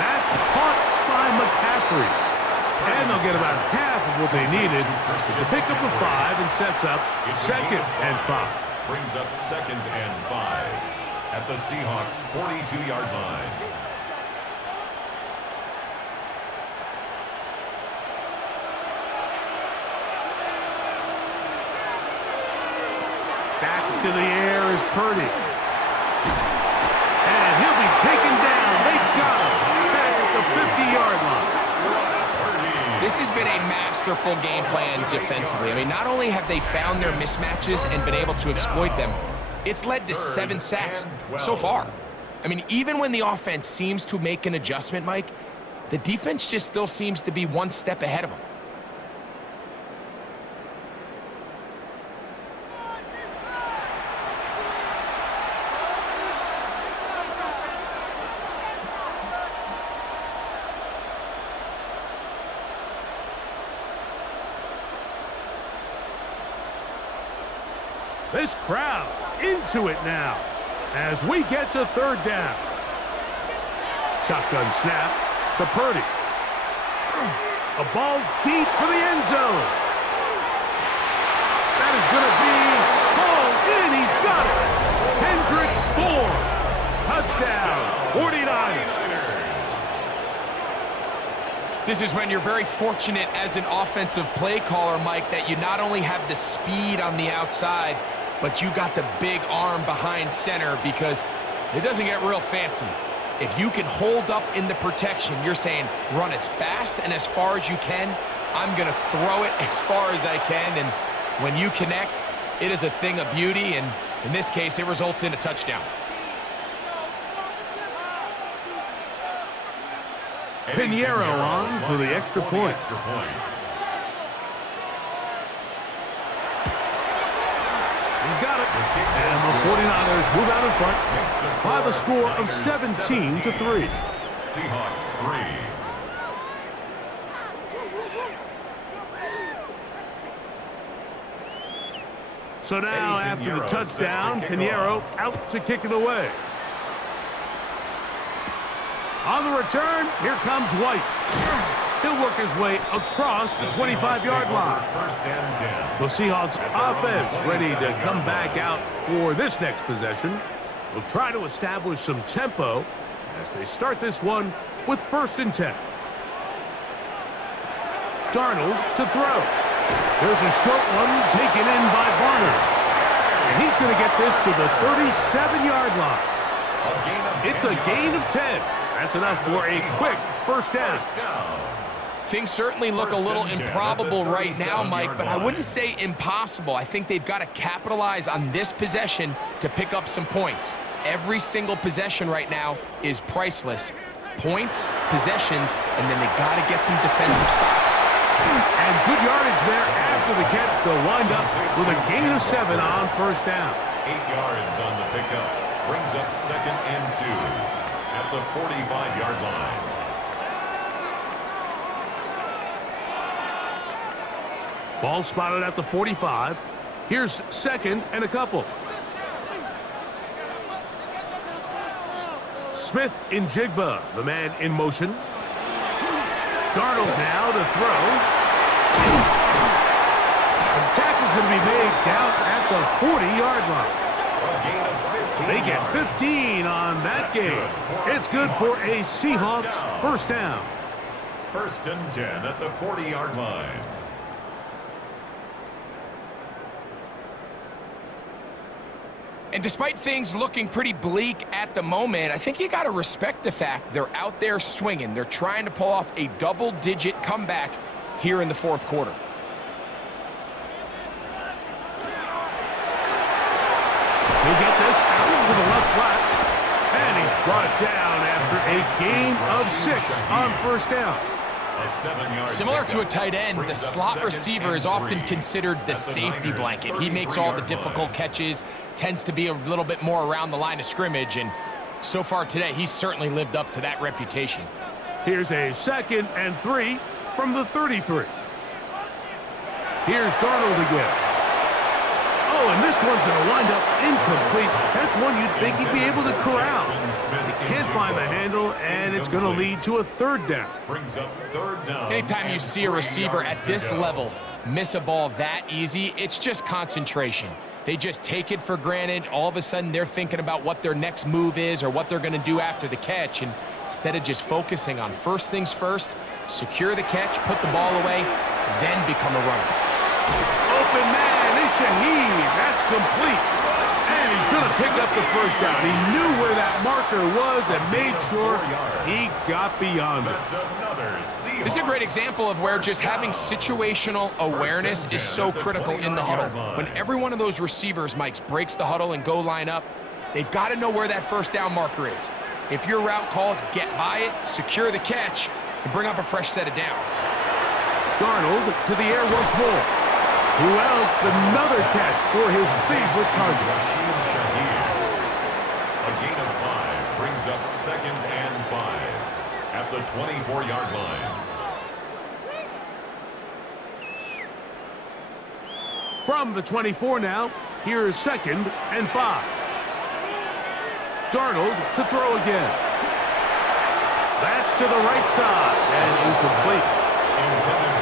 That's caught by McCaffrey. And they'll get about half of what they needed. It's a pickup of 5 and sets up 2nd and 5. Brings up 2nd and 5 at the Seahawks' 42-yard line. Back to the air is Purdy. And he'll be taken down. They got him. Back at the 50-yard line. This has been a masterful game plan defensively. I mean, not only have they found their mismatches and been able to exploit them, it's led to 7 sacks so far. I mean, even when the offense seems to make an adjustment, Mike, the defense just still seems to be one step ahead of them. This crowd into it now as we get to 3rd down. Shotgun snap to Purdy. A ball deep for the end zone. That is going to be called in. He's got it. Hendrick Bourne. Touchdown, 49ers. This is when you're very fortunate as an offensive play caller, Mike, that you not only have the speed on the outside, but you got the big arm behind center, because it doesn't get real fancy. If you can hold up in the protection, you're saying run as fast and as far as you can, I'm going to throw it as far as I can, and when you connect, it is a thing of beauty, and in this case, it results in a touchdown. Pinheiro on for the extra point. He's got it. And the 49ers move out in front by the score of 17-3. Seahawks 3. So now, after the touchdown, Pinheiro out to kick it away. On the return, here comes White. He'll work his way across the 25-yard line. The Seahawks offense ready to come back out for this next possession. Will try to establish some tempo as they start this one with 1st and 10. Darnold to throw. There's a short one taken in by Barner. And he's going to get this to the 37-yard line. It's a gain of 10. That's enough for a quick 1st down. Things certainly look a little improbable right now, Mike, but I wouldn't say impossible. I think they've got to capitalize on this possession to pick up some points. Every single possession right now is priceless. Points, possessions, and then they got to get some defensive stops. And good yardage there after the catch. They'll wind up with a gain of 7 on 1st down. 8 yards on the pickup. Brings up 2nd and 2 at the 45-yard line. Ball spotted at the 45. Here's 2nd and a couple. Smith in Jigba, the man in motion. Darnold now to throw. The tackle's going to be made down at the 40-yard line. They get 15 on that game. It's good for a Seahawks 1st down. 1st and 10 at the 40-yard line. And despite things looking pretty bleak at the moment, I think you got to respect the fact they're out there swinging. They're trying to pull off a double-digit comeback here in the 4th quarter. He'll get this out to the left flat. And he's brought down after a gain of 6 on 1st down. Similar to a tight end, the slot receiver is often considered the safety blanket. He makes all the difficult catches, tends to be a little bit more around the line of scrimmage, and so far today, he's certainly lived up to that reputation. Here's a 2nd and 3 from the 33. Here's Darnold again. Oh, and this one's going to wind up incomplete. That's one you'd think he'd be able to corral. He can't find the handle, and it's going to lead to a 3rd down. Brings up 3rd down. Anytime you see a receiver at this level miss a ball that easy, it's just concentration. They just take it for granted. All of a sudden, they're thinking about what their next move is or what they're going to do after the catch, and instead of just focusing on first things first, secure the catch, put the ball away, then become a runner. Open man is Shaheed. That's complete. And he's going to pick up the 1st down. He knew where that marker was and made sure he got beyond it. This is a great example of where just having situational awareness is so critical in the huddle. When every one of those receivers, Mike, breaks the huddle and go line up, they've got to know where that 1st down marker is. If your route calls, get by it, secure the catch, and bring up a fresh set of downs. Darnold to the air once more. Who else? Another catch for his favorite target. A gain of 5 brings up 2nd and 5 at the 24-yard line. From the 24 now, here's 2nd and 5. Darnold to throw again. That's to the right side and incomplete.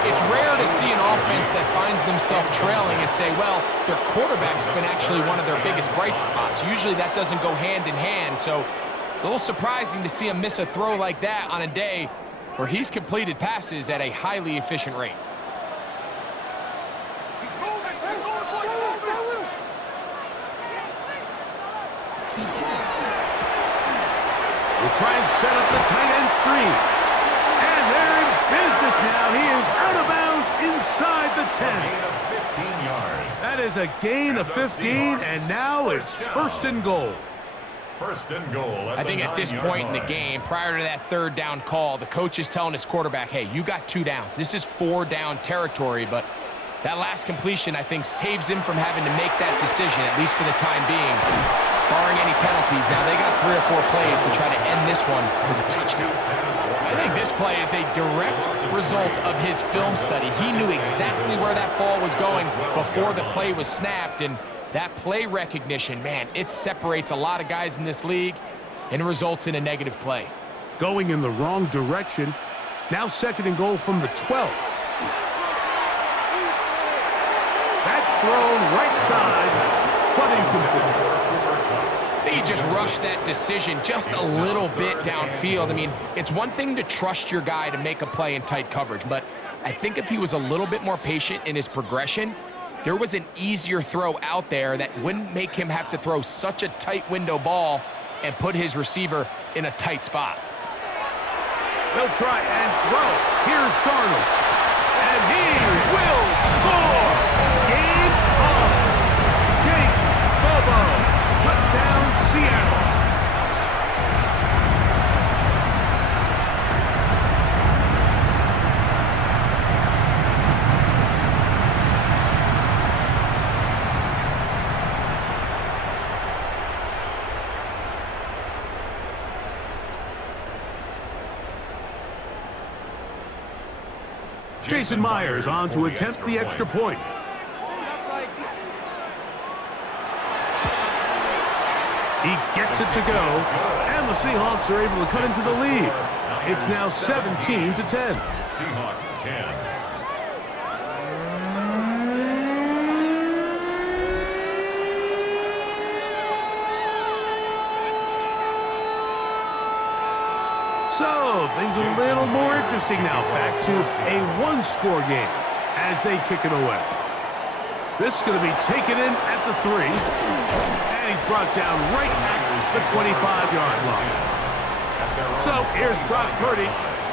It's rare to see an offense that finds themselves trailing and say, well, their quarterback's been actually one of their biggest bright spots. Usually that doesn't go hand in hand, so it's a little surprising to see him miss a throw like that on a day where he's completed passes at a highly efficient rate. We'll try and set up the tight end screen. And they're in business now. He is out of bounds inside the 10. Gain of 15 yards. That is a gain of 15, and now it's first and goal. First and goal. I think at this point in the game, prior to that third down call, the coach is telling his quarterback, hey, you got 2 downs. This is 4 down territory, but that last completion, I think, saves him from having to make that decision, at least for the time being, barring any penalties. Now, they got 3 or 4 plays to try to end this one with a touchdown. I think this play is a direct result of his film study. He knew exactly where that ball was going before the play was snapped, and that play recognition, man, it separates a lot of guys in this league and results in a negative play. Going in the wrong direction. Now second and goal from the 12. That's thrown right side, but incomplete. He just rushed that decision just a little bit downfield. I mean, it's one thing to trust your guy to make a play in tight coverage, but I think if he was a little bit more patient in his progression, there was an easier throw out there that wouldn't make him have to throw such a tight window ball and put his receiver in a tight spot. They'll try and throw. Here's Darnold. And he will score! Game on! Jake Bobo. Touchdown, Seattle. Jason Myers on to attempt the extra point. He gets it to go, and the Seahawks are able to cut into the lead. It's now 17-10. Seahawks 10. So, things a little more interesting now. Back to a one-score game as they kick it away. This is going to be taken in at the 3. And he's brought down right at the 25-yard line. So, here's Brock Purdy.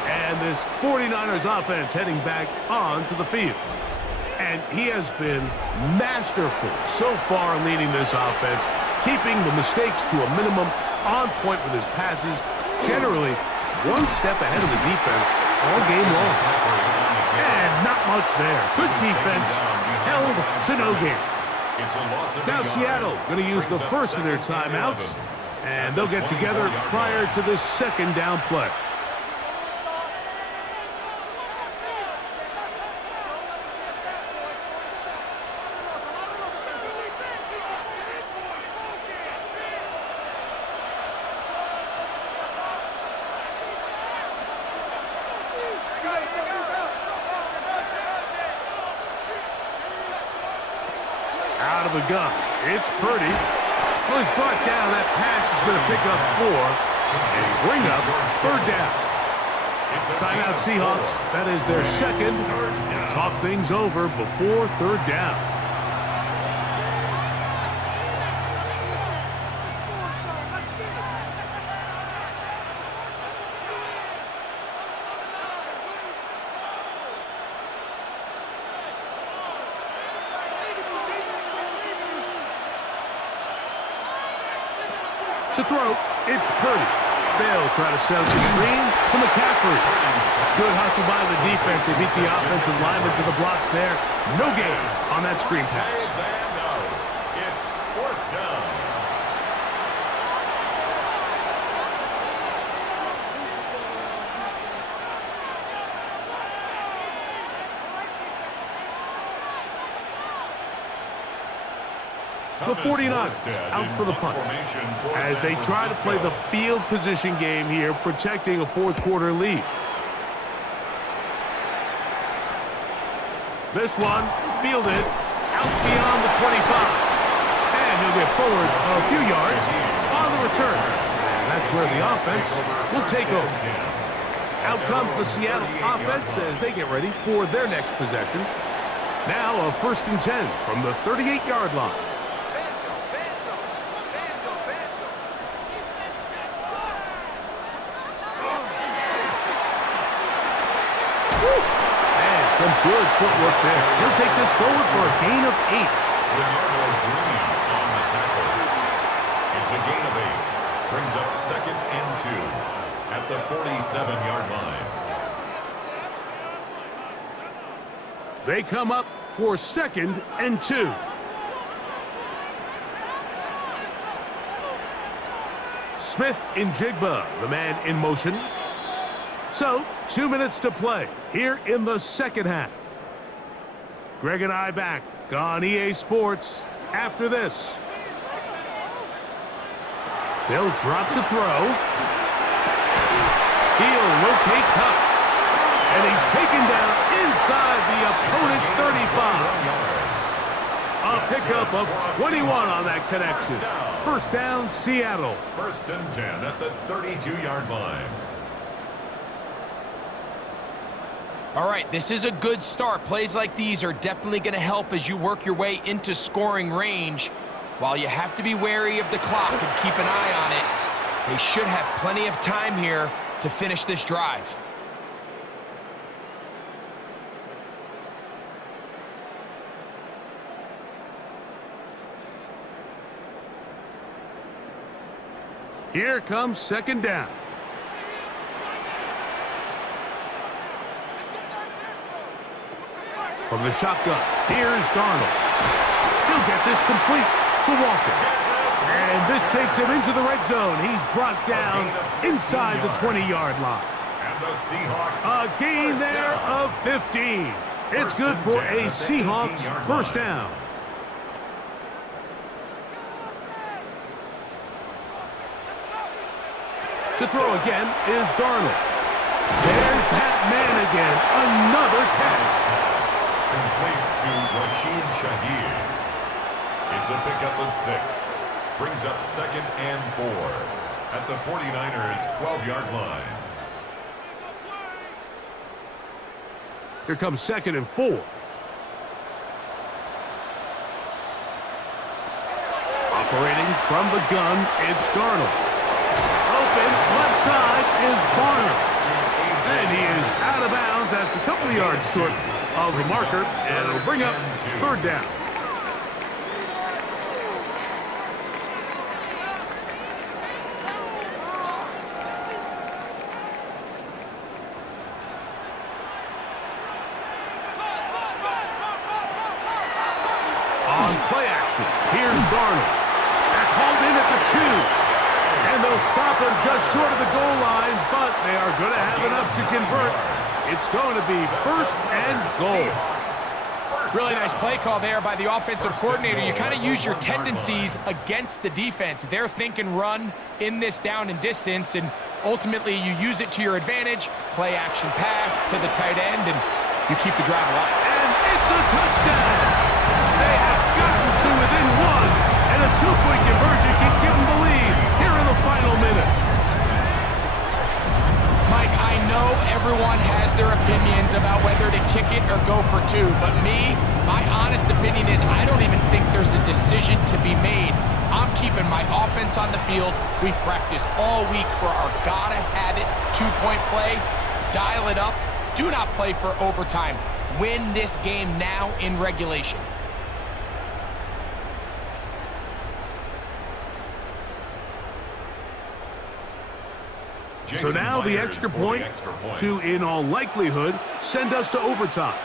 And this 49ers offense heading back onto the field. And he has been masterful so far leading this offense, keeping the mistakes to a minimum, on point with his passes, generally one step ahead of the defense all game long. And not much there. Good defense, held to no gain. Now Seattle going to use the first of their timeouts, and they'll get together prior to this second down play. Out of the gun. It's Purdy. Well, he's brought down. That pass is going to pick up 4 and bring up third down. Timeout Seahawks. That is their second. Talk things over before third down. To throw, it's Purdy. They'll try to set up the screen to McCaffrey. Good hustle by the defense. They beat the offensive lineman to the blocks there. No gain on that screen pass. It's fourth down. The 49ers out for the punt as they try to play the field position game here, protecting a fourth quarter lead. This one fielded out beyond the 25. And he'll get forward a few yards on the return. And that's where the offense will take over. Out comes the Seattle offense as they get ready for their next possession. Now a 1st and 10 from the 38-yard line. Some Good footwork there. He'll take this forward for a gain of 8. Leonardo Green on the tackle. It's a gain of 8. Brings up 2nd and 2 at the 47-yard line. They come up for 2nd and 2. Smith in Jigba, the man in motion. So, 2 minutes to play here in the second half. Greg and I back on EA Sports after this. They'll drop to throw. He'll locate Cup. And he's taken down inside the opponent's 35. A pickup of 21 on that connection. First down, Seattle. 1st and 10 at the 32-yard line. All right, this is a good start. Plays like these are definitely going to help as you work your way into scoring range. While you have to be wary of the clock and keep an eye on it, they should have plenty of time here to finish this drive. Here comes 2nd down. From the shotgun, here's Darnold. He'll get this complete to Walker. And this takes him into the red zone. He's brought down inside the 20-yard line. And the Seahawks. A gain there of 15. It's good for a Seahawks first down. To throw again is Darnold. There's that man again. Another catch. Complete to Rashid Shaheed. It's a pickup of 6. Brings up 2nd and 4 at the 49ers' 12-yard line. Here comes 2nd and 4. Operating from the gun, it's Darnold. Open, left side is Barner. And he is out of bounds. That's a couple of yards short of the marker, and it'll bring up 3rd down. On play action, here's Darnold. That's hauled in at the 2. And they'll stop him just short of the goal line, but they are going to have enough to convert. It's going to be 1st and goal. Really nice play call there by the offensive coordinator. You kind of use your tendencies against the defense. They're thinking run in this down and distance, and ultimately you use it to your advantage. Play action pass to the tight end, and you keep the drive alive. And it's a touchdown. They have gotten to within 1, and a 2-point conversion can give them the lead here in the final minute. Mike, I know everyone has their opinions about whether to kick it or go for 2, but my honest opinion is I don't even think there's a decision to be made. I'm keeping my offense on the field. We've practiced all week for our gotta-have-it 2-point play. Dial it up. Do not play for overtime. Win this game now in regulation. So now the extra point to, in all likelihood, send us to overtime.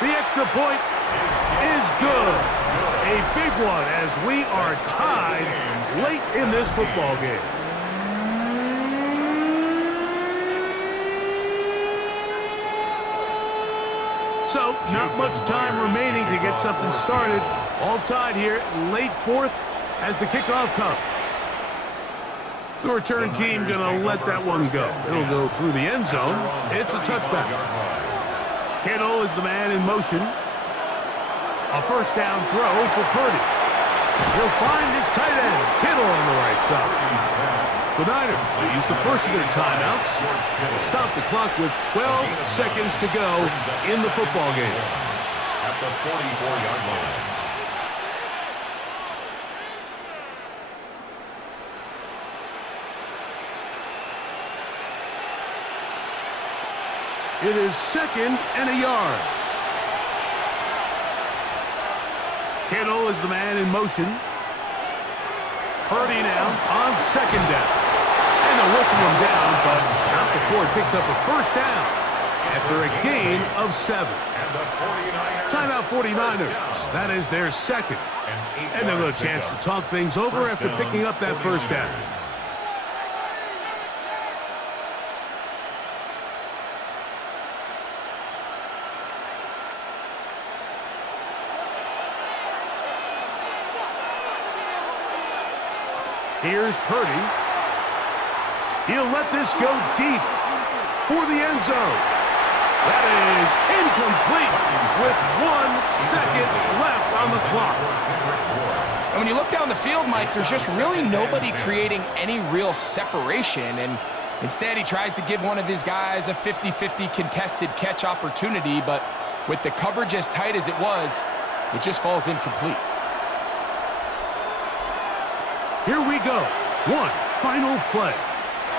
The extra point is good. A big one as we are tied late in this football game. So, not much time remaining to get something started. All tied here, late 4th as the kickoff comes. The return team going to let that one go. It'll go through the end zone. It's a touchback. Kittle is the man in motion. A first down throw for Purdy. He'll find his tight end, Kittle, on the right side. The Niners, they use the first of their timeouts. Stop the clock with 12 seconds to go in the football game. At the 44-yard line. It is 2nd and a yard. Kittle is the man in motion. Purdy now on 2nd down. And they'll whistle him down, but not before he picks up a 1st down after a gain of 7. Timeout 49ers. That is their 2nd. And they'll get a chance to talk things over after picking up that 1st down. Here's Purdy. He'll let this go deep for the end zone. That is incomplete with 1 second left on the clock. And when you look down the field, Mike, there's just really nobody creating any real separation. And instead, he tries to give one of his guys a 50-50 contested catch opportunity. But with the coverage as tight as it was, it just falls incomplete. Here we go. One final play.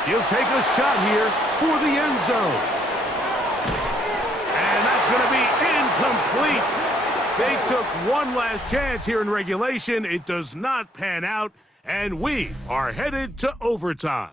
He'll take a shot here for the end zone. And that's going to be incomplete. They took one last chance here in regulation. It does not pan out, and we are headed to overtime.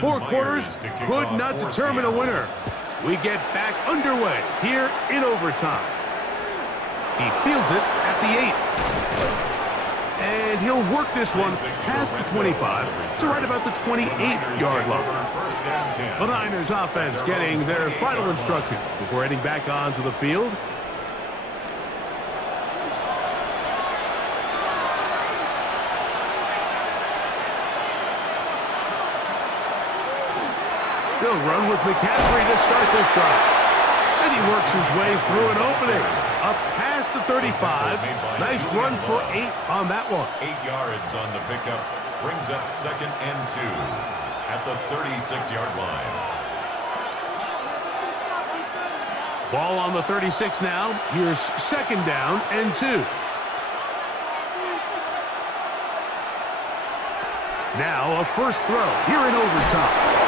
Four quarters could not determine a winner. We get back underway here in overtime. He fields it at the 8. And he'll work this one past the 25 to right about the 28-yard line. The Niners offense getting their final instructions before heading back onto the field. He'll run with McCaffrey to start this drive. And he works his way through an opening. Up past the 35. Nice run for 8 on that one. 8 yards on the pickup. Brings up 2nd and 2 at the 36-yard line. Ball on the 36 now. Here's 2nd down and 2. Now a first throw here in overtime.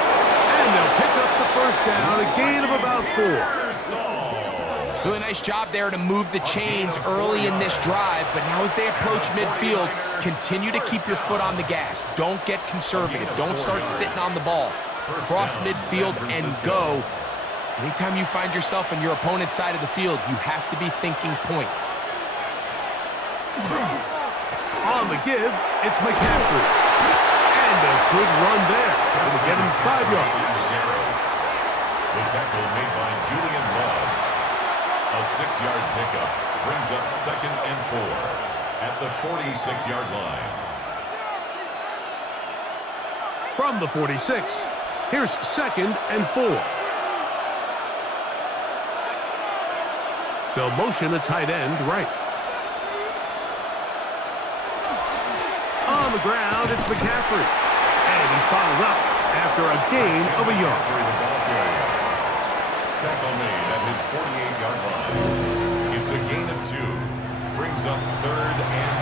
And they'll pick up the 1st down, a gain of about 4. Really nice job there to move the chains early in this drive, but now as they approach midfield, continue to keep your foot on the gas. Don't get conservative. Don't start sitting on the ball. Cross midfield and go. Anytime you find yourself on your opponent's side of the field, you have to be thinking points. On the give, it's McCaffrey. And a good run there. It'll get him 5 yards. The tackle made by Julian Love. A 6-yard pickup brings up 2nd and 4 at the 46-yard line. From the 46, here's 2nd and 4. They'll motion the tight end right. On the ground, it's McCaffrey. And he's bottled up after a gain of a yard. Tackle made at his 48-yard line. It's a gain of 2. Brings up 3rd and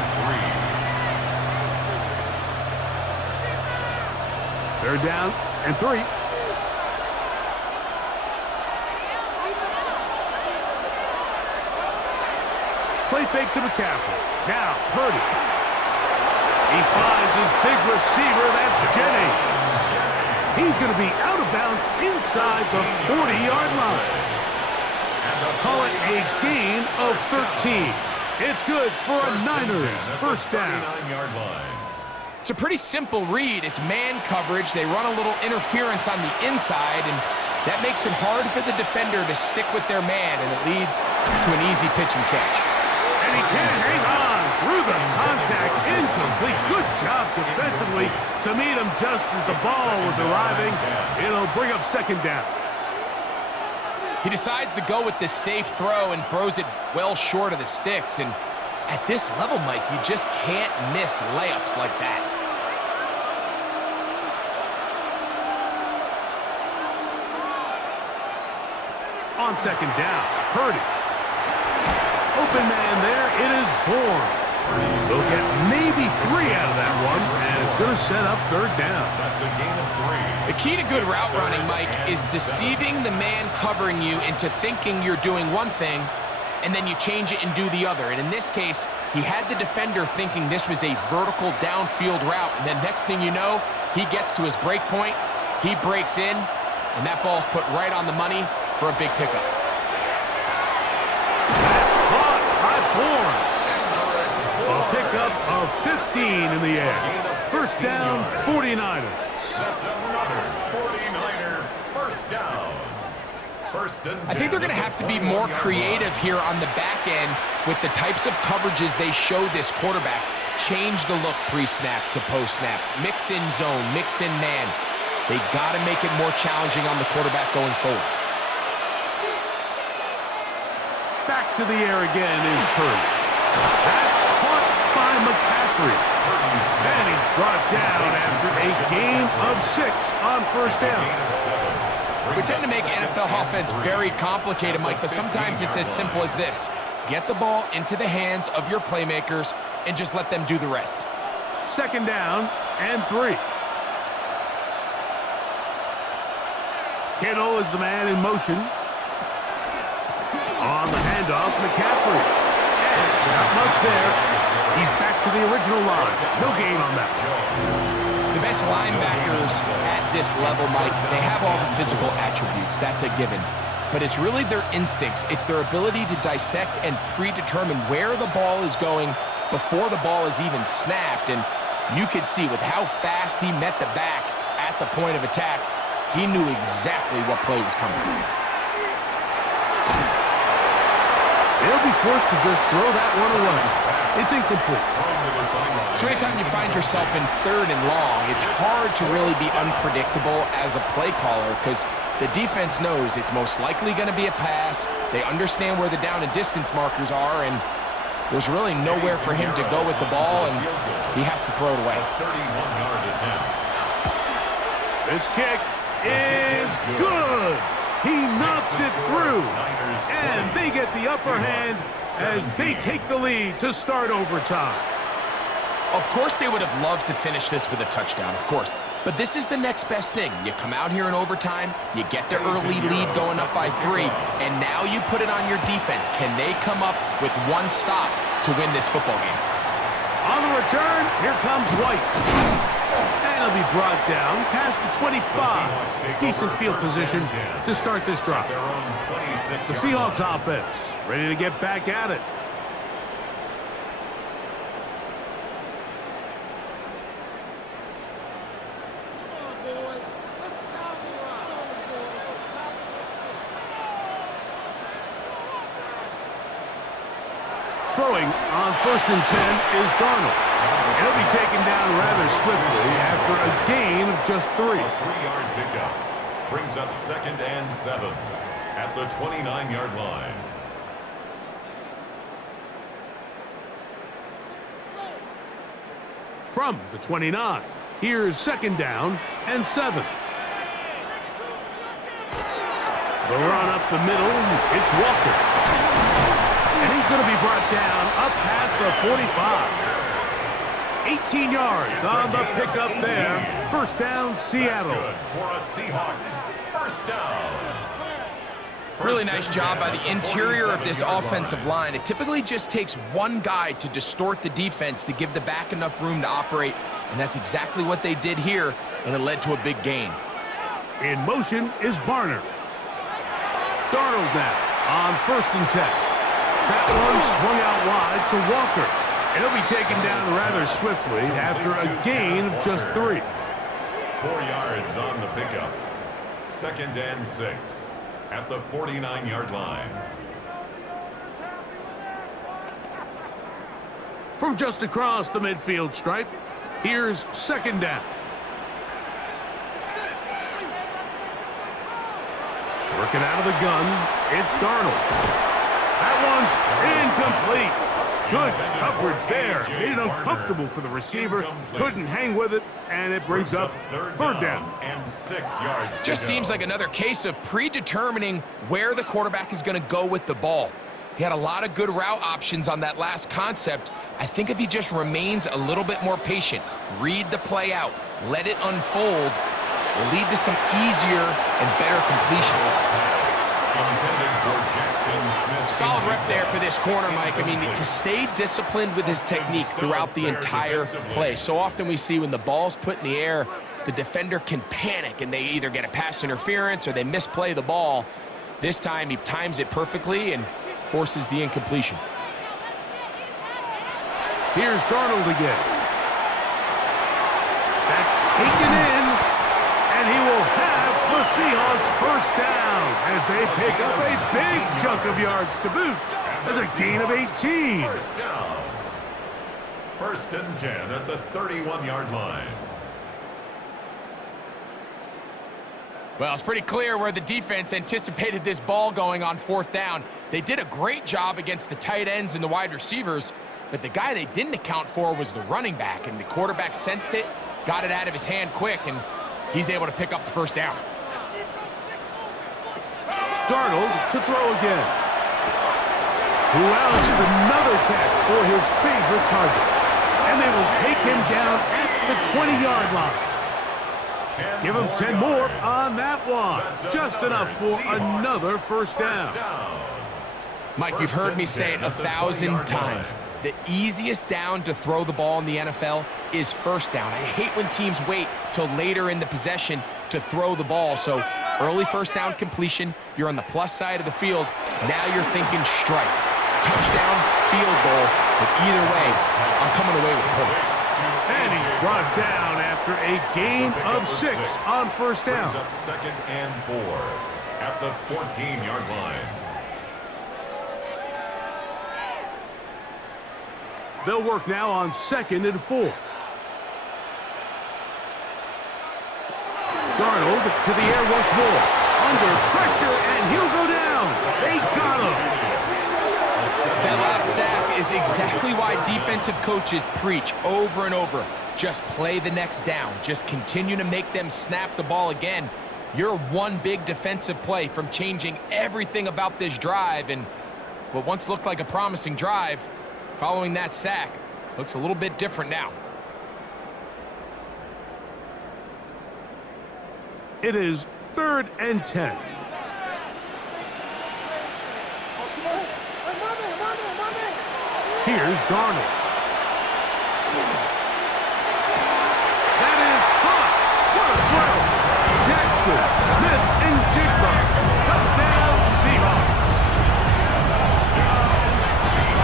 3. 3rd down and 3. Play fake to McCaffrey. Now Purdy. He finds his big receiver. That's Jennings. He's going to be out of bounds inside the 40-yard line. Call it a gain of 13. It's good for a Niners 1st down. 39-yard line. It's a pretty simple read. It's man coverage. They run a little interference on the inside, and that makes it hard for the defender to stick with their man, and it leads to an easy pitch and catch. And he can't hang on through the contact. Incomplete. Good job defensively to meet him just as the ball was arriving. It'll bring up second down. He decides to go with this safe throw and throws it well short of the sticks. And at this level, Mike, you just can't miss layups like that. On second down, Purdy. Open man there, it is Bourne. They'll get maybe 3 out of that one, and it's going to set up third down. That's a gain of 3. The key to good route running, Mike, is deceiving the man covering you into thinking you're doing one thing, and then you change it and do the other. And in this case, he had the defender thinking this was a vertical downfield route, and then next thing you know, he gets to his break point, he breaks in, and that ball's put right on the money for a big pickup. Caught by Bourne. A pickup of 15 in the air. First down, 49ers. That's another 49er first down. First and 10. I think they're going to have to be more creative here on the back end with the types of coverages they show this quarterback. Change the look pre-snap to post-snap. Mix in zone, mix in man. They got to make it more challenging on the quarterback going forward. Back to the air again is Purdy. That's caught by McCaffrey. And he's brought down after a gain of 6 on first down. We tend to make NFL offense very complicated, Mike, but sometimes it's as simple as this. Get the ball into the hands of your playmakers and just let them do the rest. Second down and 3. Kittle is the man in motion. On the handoff, McCaffrey. And not much there. He's back to the original line. No gain on that. The best linebackers at this level, Mike, they have all the physical attributes. That's a given. But it's really their instincts. It's their ability to dissect and predetermine where the ball is going before the ball is even snapped. And you could see with how fast he met the back at the point of attack, he knew exactly what play was coming. They'll be forced to just throw that one away. It's incomplete. So anytime you find yourself in third and long, it's hard to really be unpredictable as a play caller because the defense knows it's most likely going to be a pass. They understand where the down and distance markers are, and there's really nowhere for him to go with the ball, and he has to throw it away. 31-yard attempt. This kick is good. He knocks it through, and they get the upper hand as they take the lead to start overtime. Of course they would have loved to finish this with a touchdown, of course. But this is the next best thing. You come out here in overtime, you get the early lead going up by 3, and now you put it on your defense. Can they come up with one stop to win this football game? On the return, here comes White. And he'll be brought down past the 25. Decent field position to start this drive. The Seahawks offense ready to get back at it. Throwing on first and 10 is Darnold. He'll be taken down rather swiftly after a gain of just 3. A 3-yard pickup brings up second and 7 at the 29-yard line. From the 29, here's second down and 7. The run up the middle, it's Walker. And he's going to be brought down up past the 45. 18 yards on the pickup there. First down, Seattle. That's good for a Seahawks first down. Really nice job by the interior of this offensive line. It typically just takes one guy to distort the defense to give the back enough room to operate, and that's exactly what they did here, and it led to a big gain. In motion is Barner. Darnold now on first and 10. That one swung out wide to Walker. And he'll be taken down rather swiftly after a gain of just 3. 4 yards on the pickup. 2nd and 6 at the 49-yard line. From just across the midfield stripe, here's 2nd down. Working out of the gun, it's Darnold. That one's incomplete. Good coverage there. Made it uncomfortable for the receiver. Couldn't hang with it, and it brings up 3rd down. And 6 yards. Just seems like another case of predetermining where the quarterback is going to go with the ball. He had a lot of good route options on that last concept. I think if he just remains a little bit more patient, read the play out, let it unfold, will lead to some easier and better completions. Solid rep there for this corner, Mike. I mean, to stay disciplined with his technique throughout the entire play. So often we see when the ball's put in the air, the defender can panic and they either get a pass interference or they misplay the ball. This time he times it perfectly and forces the incompletion. Here's Darnold again. That's taken in, and he will have the Seahawks first down as they pick up a big chunk of yards to boot. That's a gain of 18. First down. 1st and 10 at the 31-yard line. Well, it's pretty clear where the defense anticipated this ball going on 4th down. They did a great job against the tight ends and the wide receivers, but the guy they didn't account for was the running back, and the quarterback sensed it, got it out of his hand quick, and he's able to pick up the 1st down. Darnold to throw again. Who else? Another catch for his favorite target. And they will take him down at the 20-yard line. Give him 10 more on that one. Just enough for another 1st down. Mike, you've heard me say it 1,000 times. The easiest down to throw the ball in the NFL is 1st down. I hate when teams wait till later in the possession to throw the ball. So early 1st down completion, you're on the plus side of the field. Now you're thinking strike, touchdown, field goal. But either way, I'm coming away with points. And he's brought down after a gain of 6 on 1st down. Brings up 2nd and 4 at the 14-yard line. They'll work now on 2nd and 4. Darnold to the air once more. Under pressure, and he'll go down. They got him. That last sack is exactly why defensive coaches preach over and over. Just play the next down. Just continue to make them snap the ball again. You're one big defensive play from changing everything about this drive, and what once looked like a promising drive, following that sack, looks a little bit different now. It is 3rd and 10. Here's Darnold. That is caught. What a throw. Jackson, Smith, and Jigba. Touchdown, Seahawks.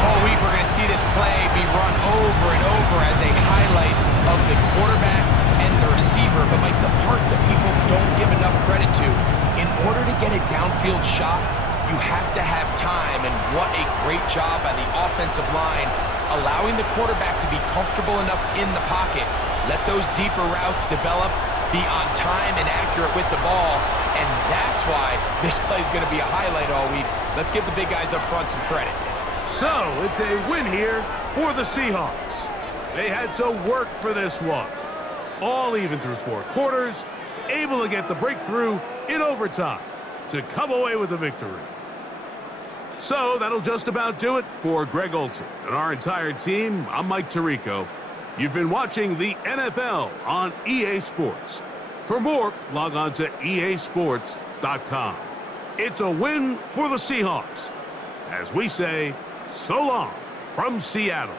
All week we're going to see this play be run over and over as a highlight of the quarterback and the receiver. But Mike, the part that people don't give enough credit to, in order to get a downfield shot, you have to have time, and what a great job by the offensive line, allowing the quarterback to be comfortable enough in the pocket, let those deeper routes develop, be on time and accurate with the ball, and that's why this play is going to be a highlight all week. Let's give the big guys up front some credit. So, it's a win here for the Seahawks. They had to work for this one. All even through 4 quarters, able to get the breakthrough in overtime to come away with the victory. So that'll just about do it for Greg Olsen and our entire team. I'm Mike Tirico. You've been watching the NFL on EA Sports. For more, log on to easports.com. It's a win for the Seahawks. As we say, so long from Seattle.